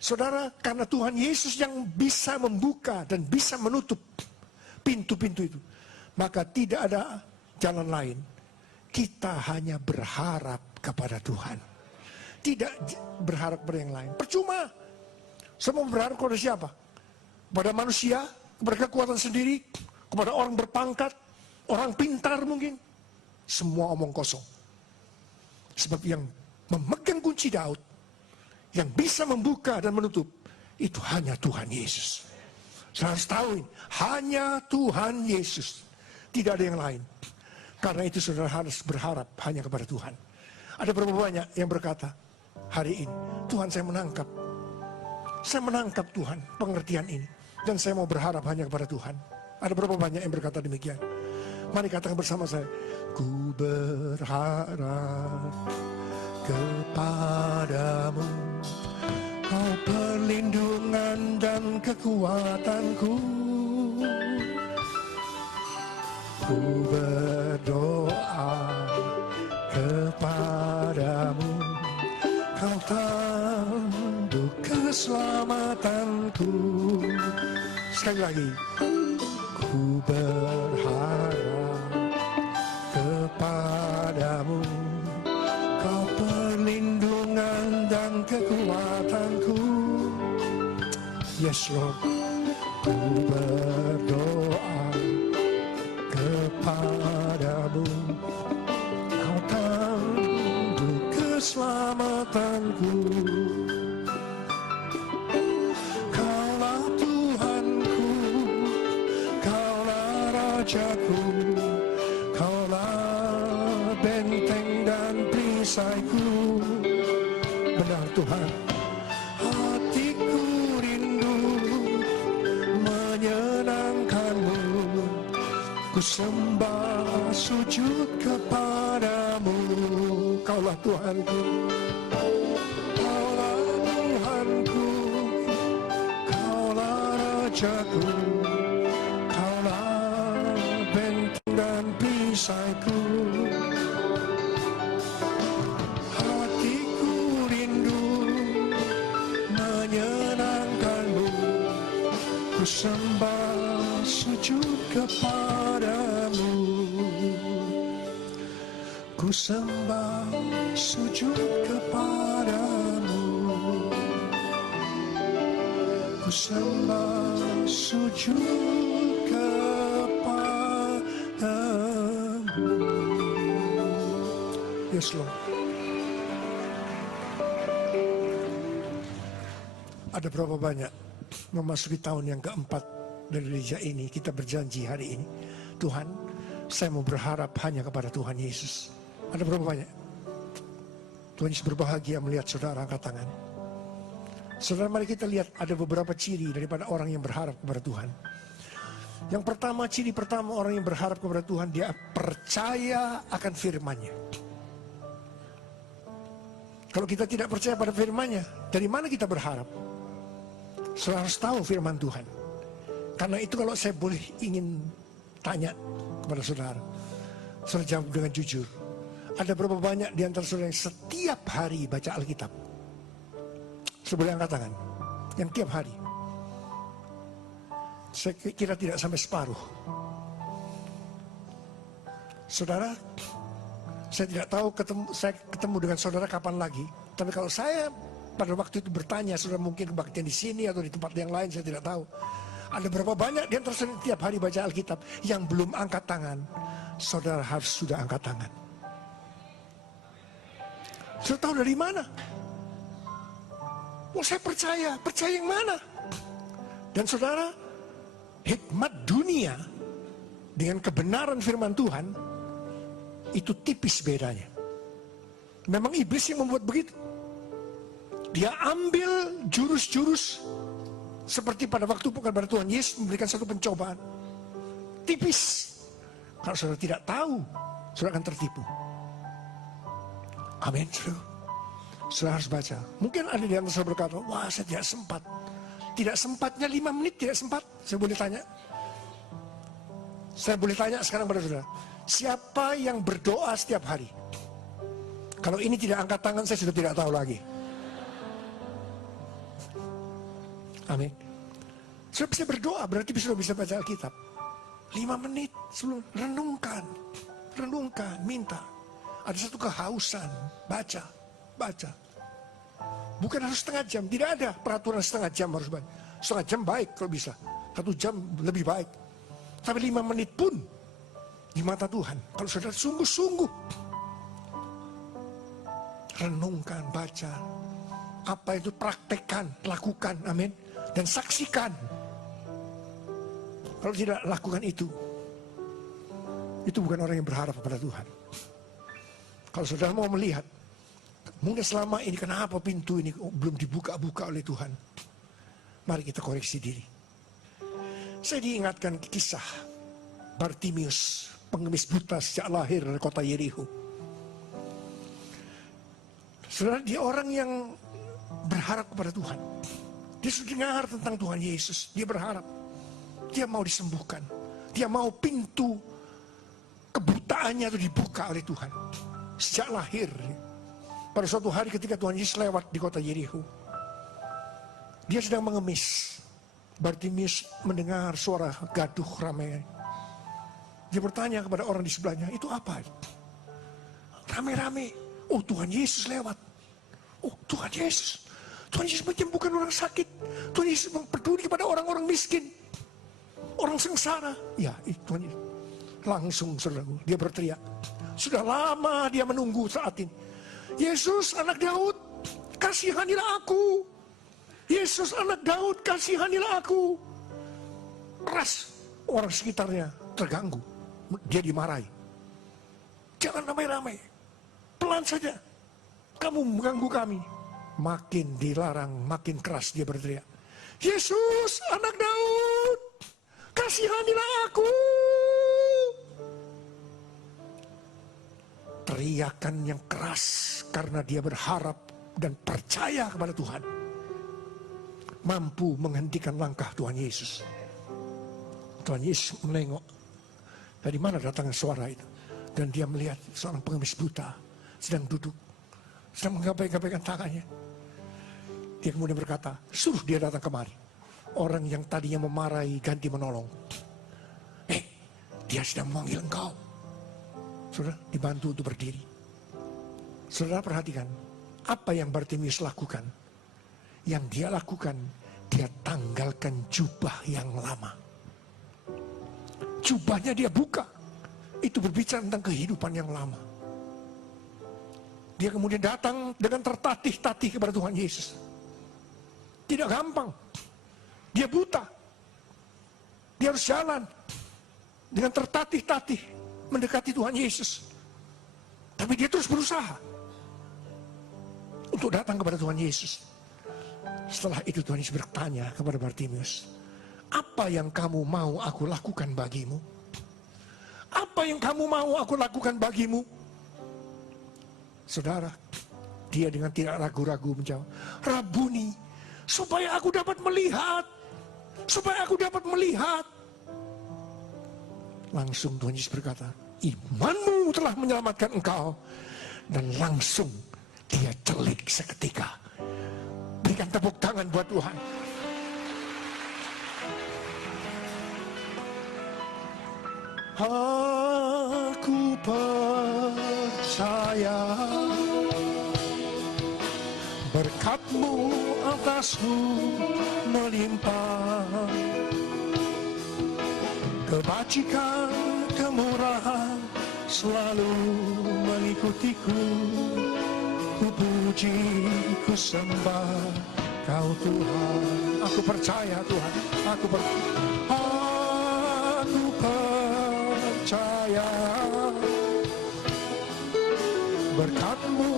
Saudara, karena Tuhan Yesus yang bisa membuka dan bisa menutup pintu-pintu itu, maka tidak ada jalan lain. Kita hanya berharap kepada Tuhan. Tidak berharap kepada yang lain. Percuma. Semua berharap kepada siapa? Kepada manusia, kepada kekuatan sendiri, kepada orang berpangkat, orang pintar mungkin. Semua omong kosong. Sebab yang memegang kunci Daud, yang bisa membuka dan menutup, itu hanya Tuhan Yesus. Saya harus tahu ini, hanya Tuhan Yesus. Tidak ada yang lain. Karena itu saudara harus berharap hanya kepada Tuhan. Ada berapa banyak yang berkata, hari ini, Tuhan saya menangkap. Saya menangkap Tuhan pengertian ini. Dan saya mau berharap hanya kepada Tuhan. Ada berapa banyak yang berkata demikian? Mari katakan bersama saya. Ku berharap kepadamu, Kau perlindungan dan kekuatanku. Ku berdoa kepadamu, Kau tanduk keselamatanku. Sekali lagi. Ku berharap kepadamu, Kau perlindungan dan kekuatanku. Yes Lord. Ku berdoa kepadamu, Kau tanduk keselamatanku. Kaulah Tuhanku, Kaulah Rajaku, Kaulah benteng dan perisaiku. Benar Tuhan. Hatiku rindu menyenangkanmu, ku sembah sujud kepadamu. Kaulah Tuhanku, Kaulah Tuhanku, Kaulah Rajaku, Kaulah benteng dan perisaiku. Hatiku rindu menyenangkanmu, ku sembah sujud kepadamu. Ku sembah sujud kepadamu. Ku sembah sujud kepadamu. Yes Lord. Ada berapa banyak memasuki tahun yang keempat dari gereja ini, kita berjanji hari ini, Tuhan, saya mau berharap hanya kepada Tuhan Yesus. Ada berapa banyak? Tuhan Yesus berbahagia melihat saudara angkat tangan. Saudara, mari kita lihat ada beberapa ciri daripada orang yang berharap kepada Tuhan. Yang pertama, ciri pertama orang yang berharap kepada Tuhan, dia percaya akan firman-Nya. Kalau kita tidak percaya pada firman-Nya, dari mana kita berharap? Saudara harus tahu firman Tuhan. Karena itu kalau saya boleh ingin tanya kepada saudara, saudara jawab dengan jujur. Ada berapa banyak di antara saudara yang setiap hari baca Alkitab? Saudara boleh angkat tangan. Yang tiap hari. Saya kira tidak sampai separuh. Saudara, saya tidak tahu saya ketemu dengan saudara kapan lagi. Tapi kalau saya pada waktu itu bertanya, saudara mungkin kebaktian di sini atau di tempat yang lain, saya tidak tahu. Ada berapa banyak di antara saudara tiap hari baca Alkitab yang belum angkat tangan? Saudara harus sudah angkat tangan. Saudara tahu dari mana? Oh, saya percaya. Percaya yang mana? Dan saudara, hikmat dunia dengan kebenaran firman Tuhan itu tipis bedanya. Memang iblis yang membuat begitu. Dia ambil jurus-jurus seperti pada waktu kepada Tuhan Yesus memberikan satu pencobaan. Tipis. Kalau saudara tidak tahu, saudara akan tertipu. Amin. Saudara harus baca. Mungkin ada di antara saudara berkata, wah saya tidak sempat. Tidak sempatnya 5 menit, tidak sempat. Saya boleh tanya. Saya boleh tanya sekarang pada saudara. Siapa yang berdoa setiap hari? Kalau ini tidak angkat tangan, saya sudah tidak tahu lagi. Amin. Sudah bisa berdoa, berarti sudah bisa baca Alkitab. 5 menit sebelum renungkan, minta. Ada satu kehausan, baca. Bukan harus setengah jam, tidak ada peraturan setengah jam harus baca. Setengah jam baik kalau bisa, 1 jam lebih baik. Tapi 5 menit pun di mata Tuhan, kalau saudara sungguh-sungguh renungkan, baca, apa itu praktekkan, lakukan, amin, dan saksikan. Kalau tidak lakukan itu bukan orang yang berharap kepada Tuhan. Kalau saudara mau melihat, mungkin selama ini kenapa pintu ini belum dibuka-buka oleh Tuhan? Mari kita koreksi diri. Saya diingatkan kisah Bartimius, pengemis buta sejak lahir dari kota Yeriko. Saudara, dia orang yang berharap kepada Tuhan. Dia sudah dengar tentang Tuhan Yesus. Dia berharap. Dia mau disembuhkan. Dia mau pintu kebutaannya itu dibuka oleh Tuhan. Sejak lahir. Pada suatu hari ketika Tuhan Yesus lewat di kota Yeriko, dia sedang mengemis. Bartimius mendengar suara gaduh ramai. Dia bertanya kepada orang di sebelahnya, itu apa? Rame-rame. Oh, Tuhan Yesus lewat. Oh, Tuhan Yesus menyembuhkan orang sakit. Tuhan Yesus peduli kepada orang-orang miskin, orang sengsara. Ya, Tuhan Yesus. Langsung saudaraku, dia berteriak. Sudah lama dia menunggu saat ini. Yesus anak Daud, kasihanilah aku. Yesus anak Daud, kasihanilah aku. Keras, orang sekitarnya terganggu. Dia dimarahi. Jangan ramai-ramai, pelan saja. Kamu mengganggu kami. Makin dilarang, makin keras dia berteriak. Yesus anak Daud, kasihanilah aku. Teriakan yang keras karena dia berharap dan percaya kepada Tuhan mampu menghentikan langkah Tuhan Yesus. Tuhan Yesus menengok dari mana datangnya suara itu, dan dia melihat seorang pengemis buta sedang duduk, sedang menggapai-gapaikan tangannya. Dia kemudian berkata, suruh dia datang kemari. Orang yang tadinya memarahi ganti menolong. Dia sedang memanggil engkau. Saudara, dibantu untuk berdiri. Saudara perhatikan, apa yang Bartimius lakukan? Yang dia lakukan, dia tanggalkan jubah yang lama. Jubahnya dia buka. Itu berbicara tentang kehidupan yang lama. Dia kemudian datang dengan tertatih-tatih kepada Tuhan Yesus. Tidak gampang. Dia buta. Dia harus jalan dengan tertatih-tatih mendekati Tuhan Yesus. Tapi dia terus berusaha untuk datang kepada Tuhan Yesus. Setelah itu Tuhan Yesus bertanya kepada Bartimius, apa yang kamu mau aku lakukan bagimu? Apa yang kamu mau aku lakukan bagimu? Saudara, dia dengan tidak ragu-ragu menjawab, Rabuni, supaya aku dapat melihat. Supaya aku dapat melihat. Langsung Tuhan Yesus berkata, imanmu telah menyelamatkan engkau. Dan langsung dia celik seketika. Berikan tepuk tangan buat Tuhan. Aku percaya berkat-Mu atasku melimpah, kebajikan, kemurahan selalu mengikutiku. Ku puji, ku sembah Kau Tuhan. Aku percaya Tuhan, aku percaya berkat-Mu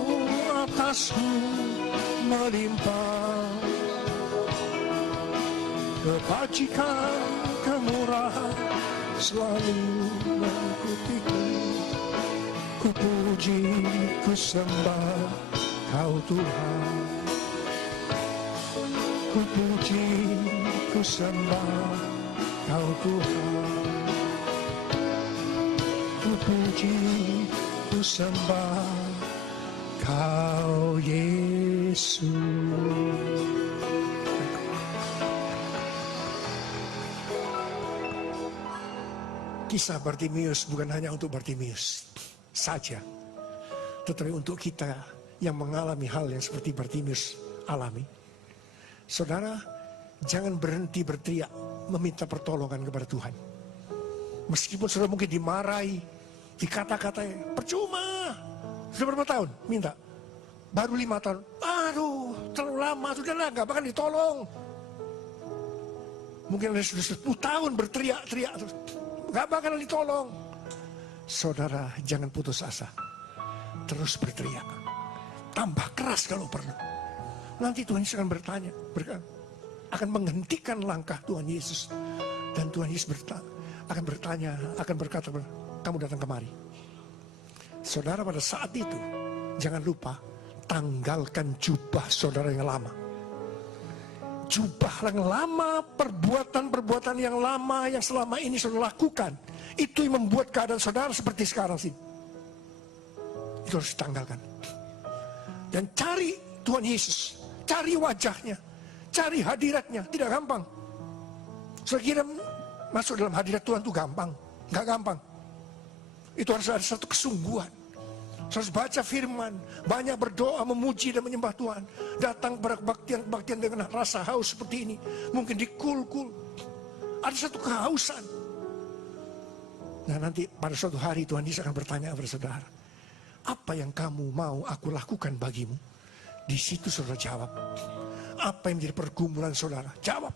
atasku melimpah, kebajikan, kemurahan selalu mengikutiku. Ku puji, ku sembah Kau Tuhan. Ku puji, ku sembah Kau Tuhan. Ku puji, ku sembah Kau Yesus. Kisah Bartimius bukan hanya untuk Bartimius saja, tetapi untuk kita yang mengalami hal yang seperti Bartimius alami. Saudara, jangan berhenti berteriak meminta pertolongan kepada Tuhan. Meskipun saudara mungkin dimarahi, dikata-katai, percuma. Sudah berapa tahun minta? Baru 5 tahun. Aduh, terlalu lama, sudahlah, gak bakal ditolong. Mungkin ada sudah 10 tahun berteriak-teriak terus, gak bakal ditolong. Saudara, jangan putus asa. Terus berteriak. Tambah keras kalau perlu. Nanti Tuhan Yesus akan bertanya, akan menghentikan langkah Tuhan Yesus. Dan Tuhan Yesus akan bertanya, akan berkata, kamu datang kemari. Saudara, pada saat itu, jangan lupa, tanggalkan jubah saudara yang lama. Jubah yang lama, perbuatan-perbuatan yang lama yang selama ini saudara lakukan, itu yang membuat keadaan saudara seperti sekarang sih. Itu harus ditanggalkan. Dan cari Tuhan Yesus, cari wajahnya, cari hadiratnya, tidak gampang. Saya kira masuk dalam hadirat Tuhan itu gampang, nggak gampang. Itu harus ada satu kesungguhan. Harus baca firman, banyak berdoa, memuji dan menyembah Tuhan. Datang pada kebaktian-kebaktian dengan rasa haus seperti ini. Mungkin dikul-kul. Ada satu kehausan. Nah, nanti pada suatu hari Tuhan Yesus akan bertanya kepada saudara, apa yang kamu mau aku lakukan bagimu? Di situ saudara jawab. Apa yang menjadi pergumulan saudara? Jawab.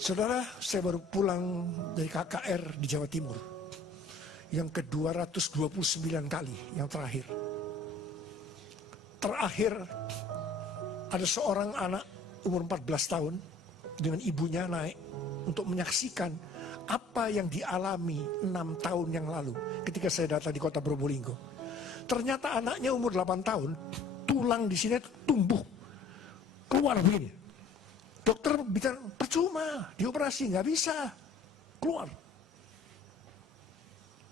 Saudara, saya baru pulang dari KKR di Jawa Timur. Yang ke-229 kali, yang terakhir. Terakhir, ada seorang anak umur 14 tahun dengan ibunya naik untuk menyaksikan apa yang dialami 6 tahun yang lalu ketika saya datang di kota Probolinggo. Ternyata anaknya umur 8 tahun, tulang di sini tumbuh, keluar begini. Dokter bilang, percuma, dioperasi, nggak bisa, keluar.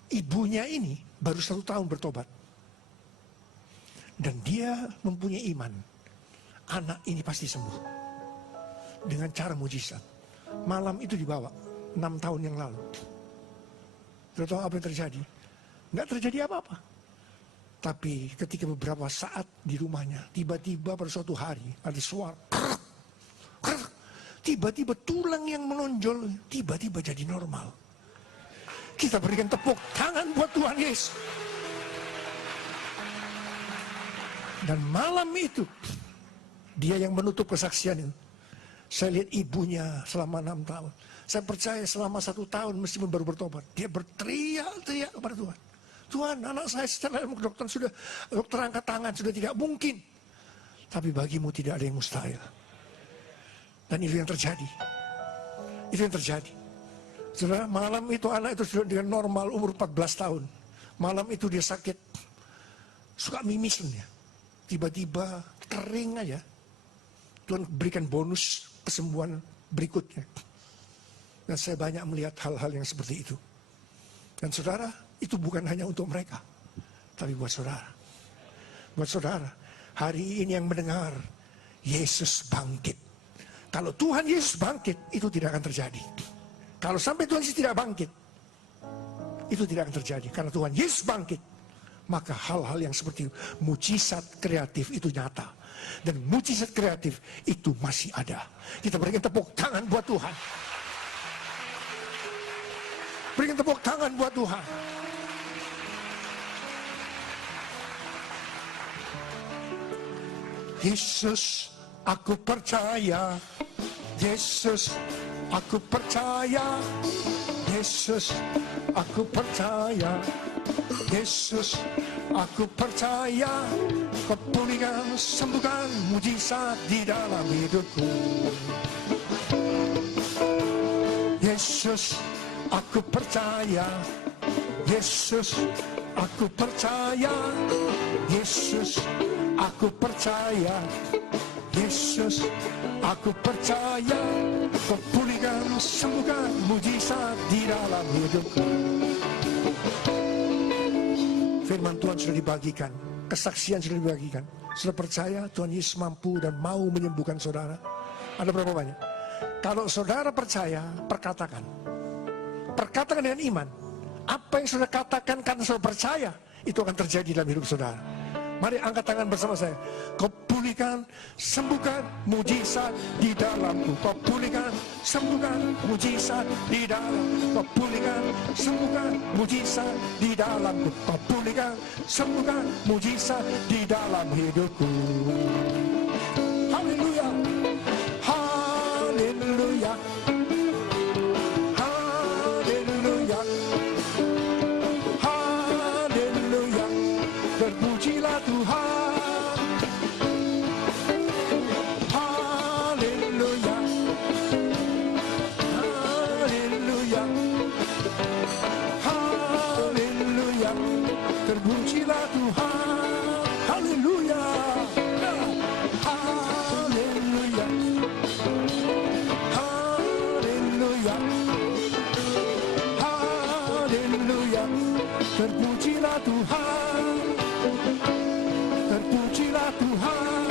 Ibunya ini baru 1 tahun bertobat. Dan dia mempunyai iman. Anak ini pasti sembuh. Dengan cara mujizat. Malam itu dibawa, 6 tahun yang lalu. Tidak tahu apa yang terjadi. Nggak terjadi apa-apa. Tapi ketika beberapa saat di rumahnya, tiba-tiba pada suatu hari ada suara. Tiba-tiba tulang yang menonjol, tiba-tiba jadi normal. Kita berikan tepuk tangan buat Tuhan Yesus. Dan malam itu, dia yang menutup kesaksian itu. Saya lihat ibunya selama 6 tahun. Saya percaya selama 1 tahun meskipun baru bertobat. Dia berteriak-teriak kepada Tuhan. Tuhan, anak saya secara ilmu kedokteran dokter angkat tangan, sudah tidak mungkin. Tapi bagimu tidak ada yang mustahil. Dan itu yang terjadi. Itu yang terjadi. Saudara, malam itu anak itu sudah dengan normal umur 14 tahun. Malam itu dia sakit. Suka mimisan ya. Tiba-tiba kering aja. Tuhan berikan bonus kesembuhan berikutnya. Dan saya banyak melihat hal-hal yang seperti itu. Dan saudara, itu bukan hanya untuk mereka. Tapi buat saudara. Buat saudara, hari ini yang mendengar, Yesus bangkit. Kalau Tuhan Yesus bangkit, itu tidak akan terjadi. Kalau sampai Tuhan Yesus tidak bangkit, itu tidak akan terjadi. Karena Tuhan Yesus bangkit, maka hal-hal yang seperti mujizat kreatif itu nyata. Dan mujizat kreatif itu masih ada. Kita berikan tepuk tangan buat Tuhan. Berikan tepuk tangan buat Tuhan. Yesus, aku percaya. Yesus, aku percaya. Yesus, aku percaya. Yesus, aku percaya. Kepulihkan, sembuhkan, mujizat di dalam hidupku. Yesus, aku percaya. Yesus, aku percaya. Yesus, aku percaya. Yesus, aku percaya. Kepulihkan, sembuhkan, mujizat di dalam hidupku. Firman Tuhan sudah dibagikan. Kesaksian sudah dibagikan. Sudah percaya Tuhan Yesus mampu dan mau menyembuhkan saudara? Ada berapa banyak? Kalau saudara percaya, perkatakan. Perkatakan dengan iman. Apa yang saudara katakan karena saudara percaya, itu akan terjadi dalam hidup saudara. Mari angkat tangan bersama saya. Kau pulihkan, sembuhkan, mujizat di dalamku. Kau pulihkan, sembuhkan, mujizat di dalam. Kau pulihkan, sembuhkan, mujizat di dalamku. Kau pulihkan, sembuhkan, mujizat di dalam hidupku. Haleluya. Haleluya. Haleluya. Haleluya. Terpujilah Tuhan. Haleluya. Haleluya. Haleluya. Terpujilah Tuhan. Haleluya. Haleluya. Haleluya. Haleluya. Terpujilah Tuhan. Terpujilah Tuhan.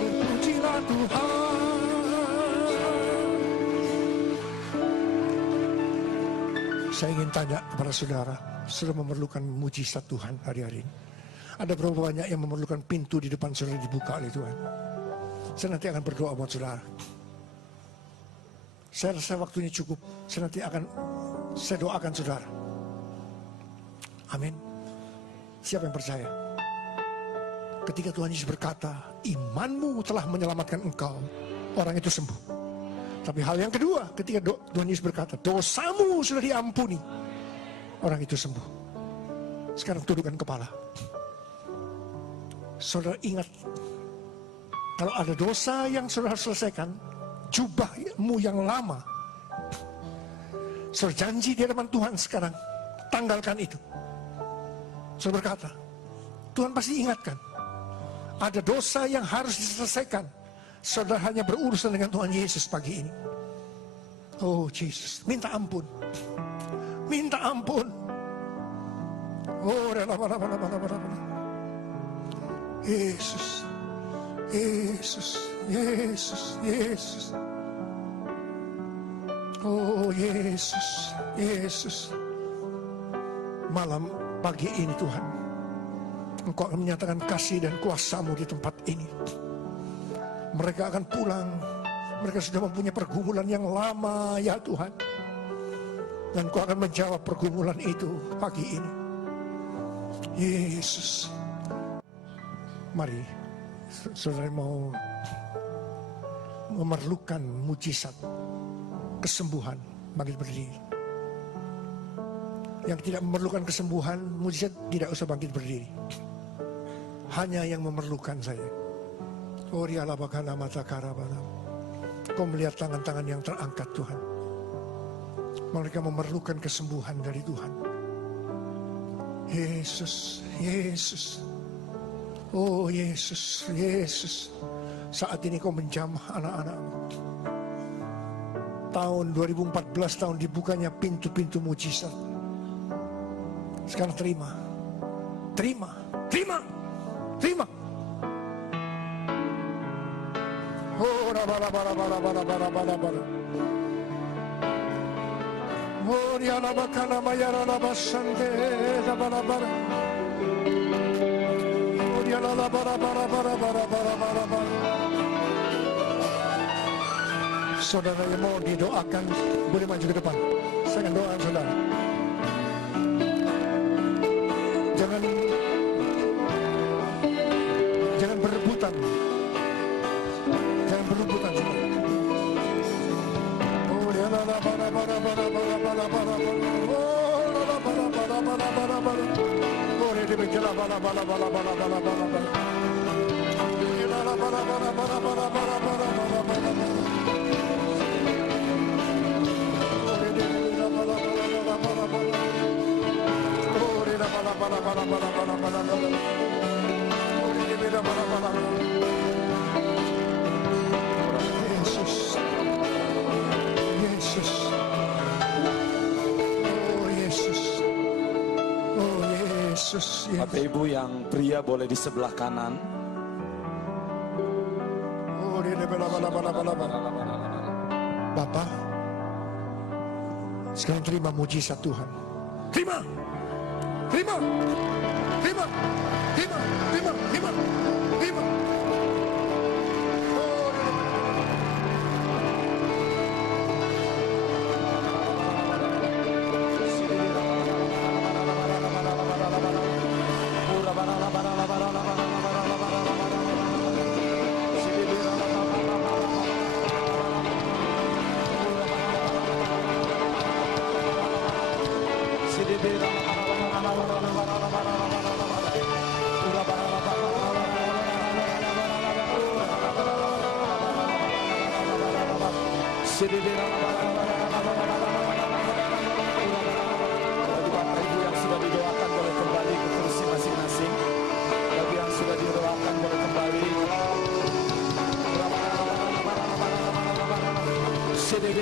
Terpujilah Tuhan. Saya ingin tanya kepada saudara, sudah memerlukan mujizat Tuhan hari-hari ini? Ada berapa banyak yang memerlukan pintu di depan saudara dibuka oleh Tuhan? Saya nanti akan berdoa buat saudara. Saya rasa waktunya cukup. Saya doakan saudara. Amin. Siapa yang percaya? Ketika Tuhan Yesus berkata, imanmu telah menyelamatkan engkau, orang itu sembuh. Tapi hal yang kedua, ketika Tuhan Yesus berkata, dosamu sudah diampuni, orang itu sembuh. Sekarang tundukkan kepala. Saudara ingat, kalau ada dosa yang saudara harus selesaikan, jubahmu yang lama, saudara janji di hadapan Tuhan sekarang, tanggalkan itu. Saudara berkata, Tuhan pasti ingatkan, ada dosa yang harus diselesaikan. Saudara hanya berurusan dengan Tuhan Yesus pagi ini. Oh Yesus, minta ampun. Minta ampun. Oh, Yesus. Yesus, Yesus, Yesus. Oh Yesus, Yesus. Malam pagi ini Tuhan, Engkau akan menyatakan kasih dan kuasa-Mu di tempat ini. Mereka akan pulang. Mereka sudah mempunyai pergumulan yang lama ya Tuhan. Dan Engkau akan menjawab pergumulan itu pagi ini. Yesus. Mari, saudara mau memerlukan mujizat kesembuhan, bangkit berdiri. Yang tidak memerlukan kesembuhan, mujizat, tidak usah bangkit berdiri. hanya yang memerlukan saya. Orialabakana mata karabana. Kau melihat tangan-tangan yang terangkat Tuhan. Mereka memerlukan kesembuhan dari Tuhan. Yesus, Yesus. Oh Yesus, Yesus. Saat ini kau menjamah anak-anakmu. Tahun 2014 tahun dibukanya pintu-pintu mujizat. Sekarang terima. Terima, terima, terima. Oh, rabara-bara-bara-bara-bara-bara-bara. Oh, rialabakana mayaralabasande, rabara-bara. Oh, rialabara-bara-bara-bara-bara-bara-bara. Saudara yang mau didoakan, boleh maju ke depan. Saya akan doakan saudara. Jangan berebutan. Jangan berebutan. Oh ya la la bara bara bara bara bara bara. Oh la la bara bara bara bara bara. Oh dia berjalan bara bara bara bara bara bara. La la bara bara bara bara bara bara bara. Oh dia berjalan bara bara bara bara. Oh dia bara bara bara bara bara bara. Yesus, Yesus, oh Yesus, oh Yesus. Bapak Ibu yang pria boleh di sebelah kanan. Bapak, sekarang terima mujizat Tuhan. Terima, terima, terima, terima, terima, terima, terima. Bagi Bapak Ibu yang sudah didoakan boleh kembali ke kursi masing-masing. Bagi yang sudah didoakan boleh kembali. Sini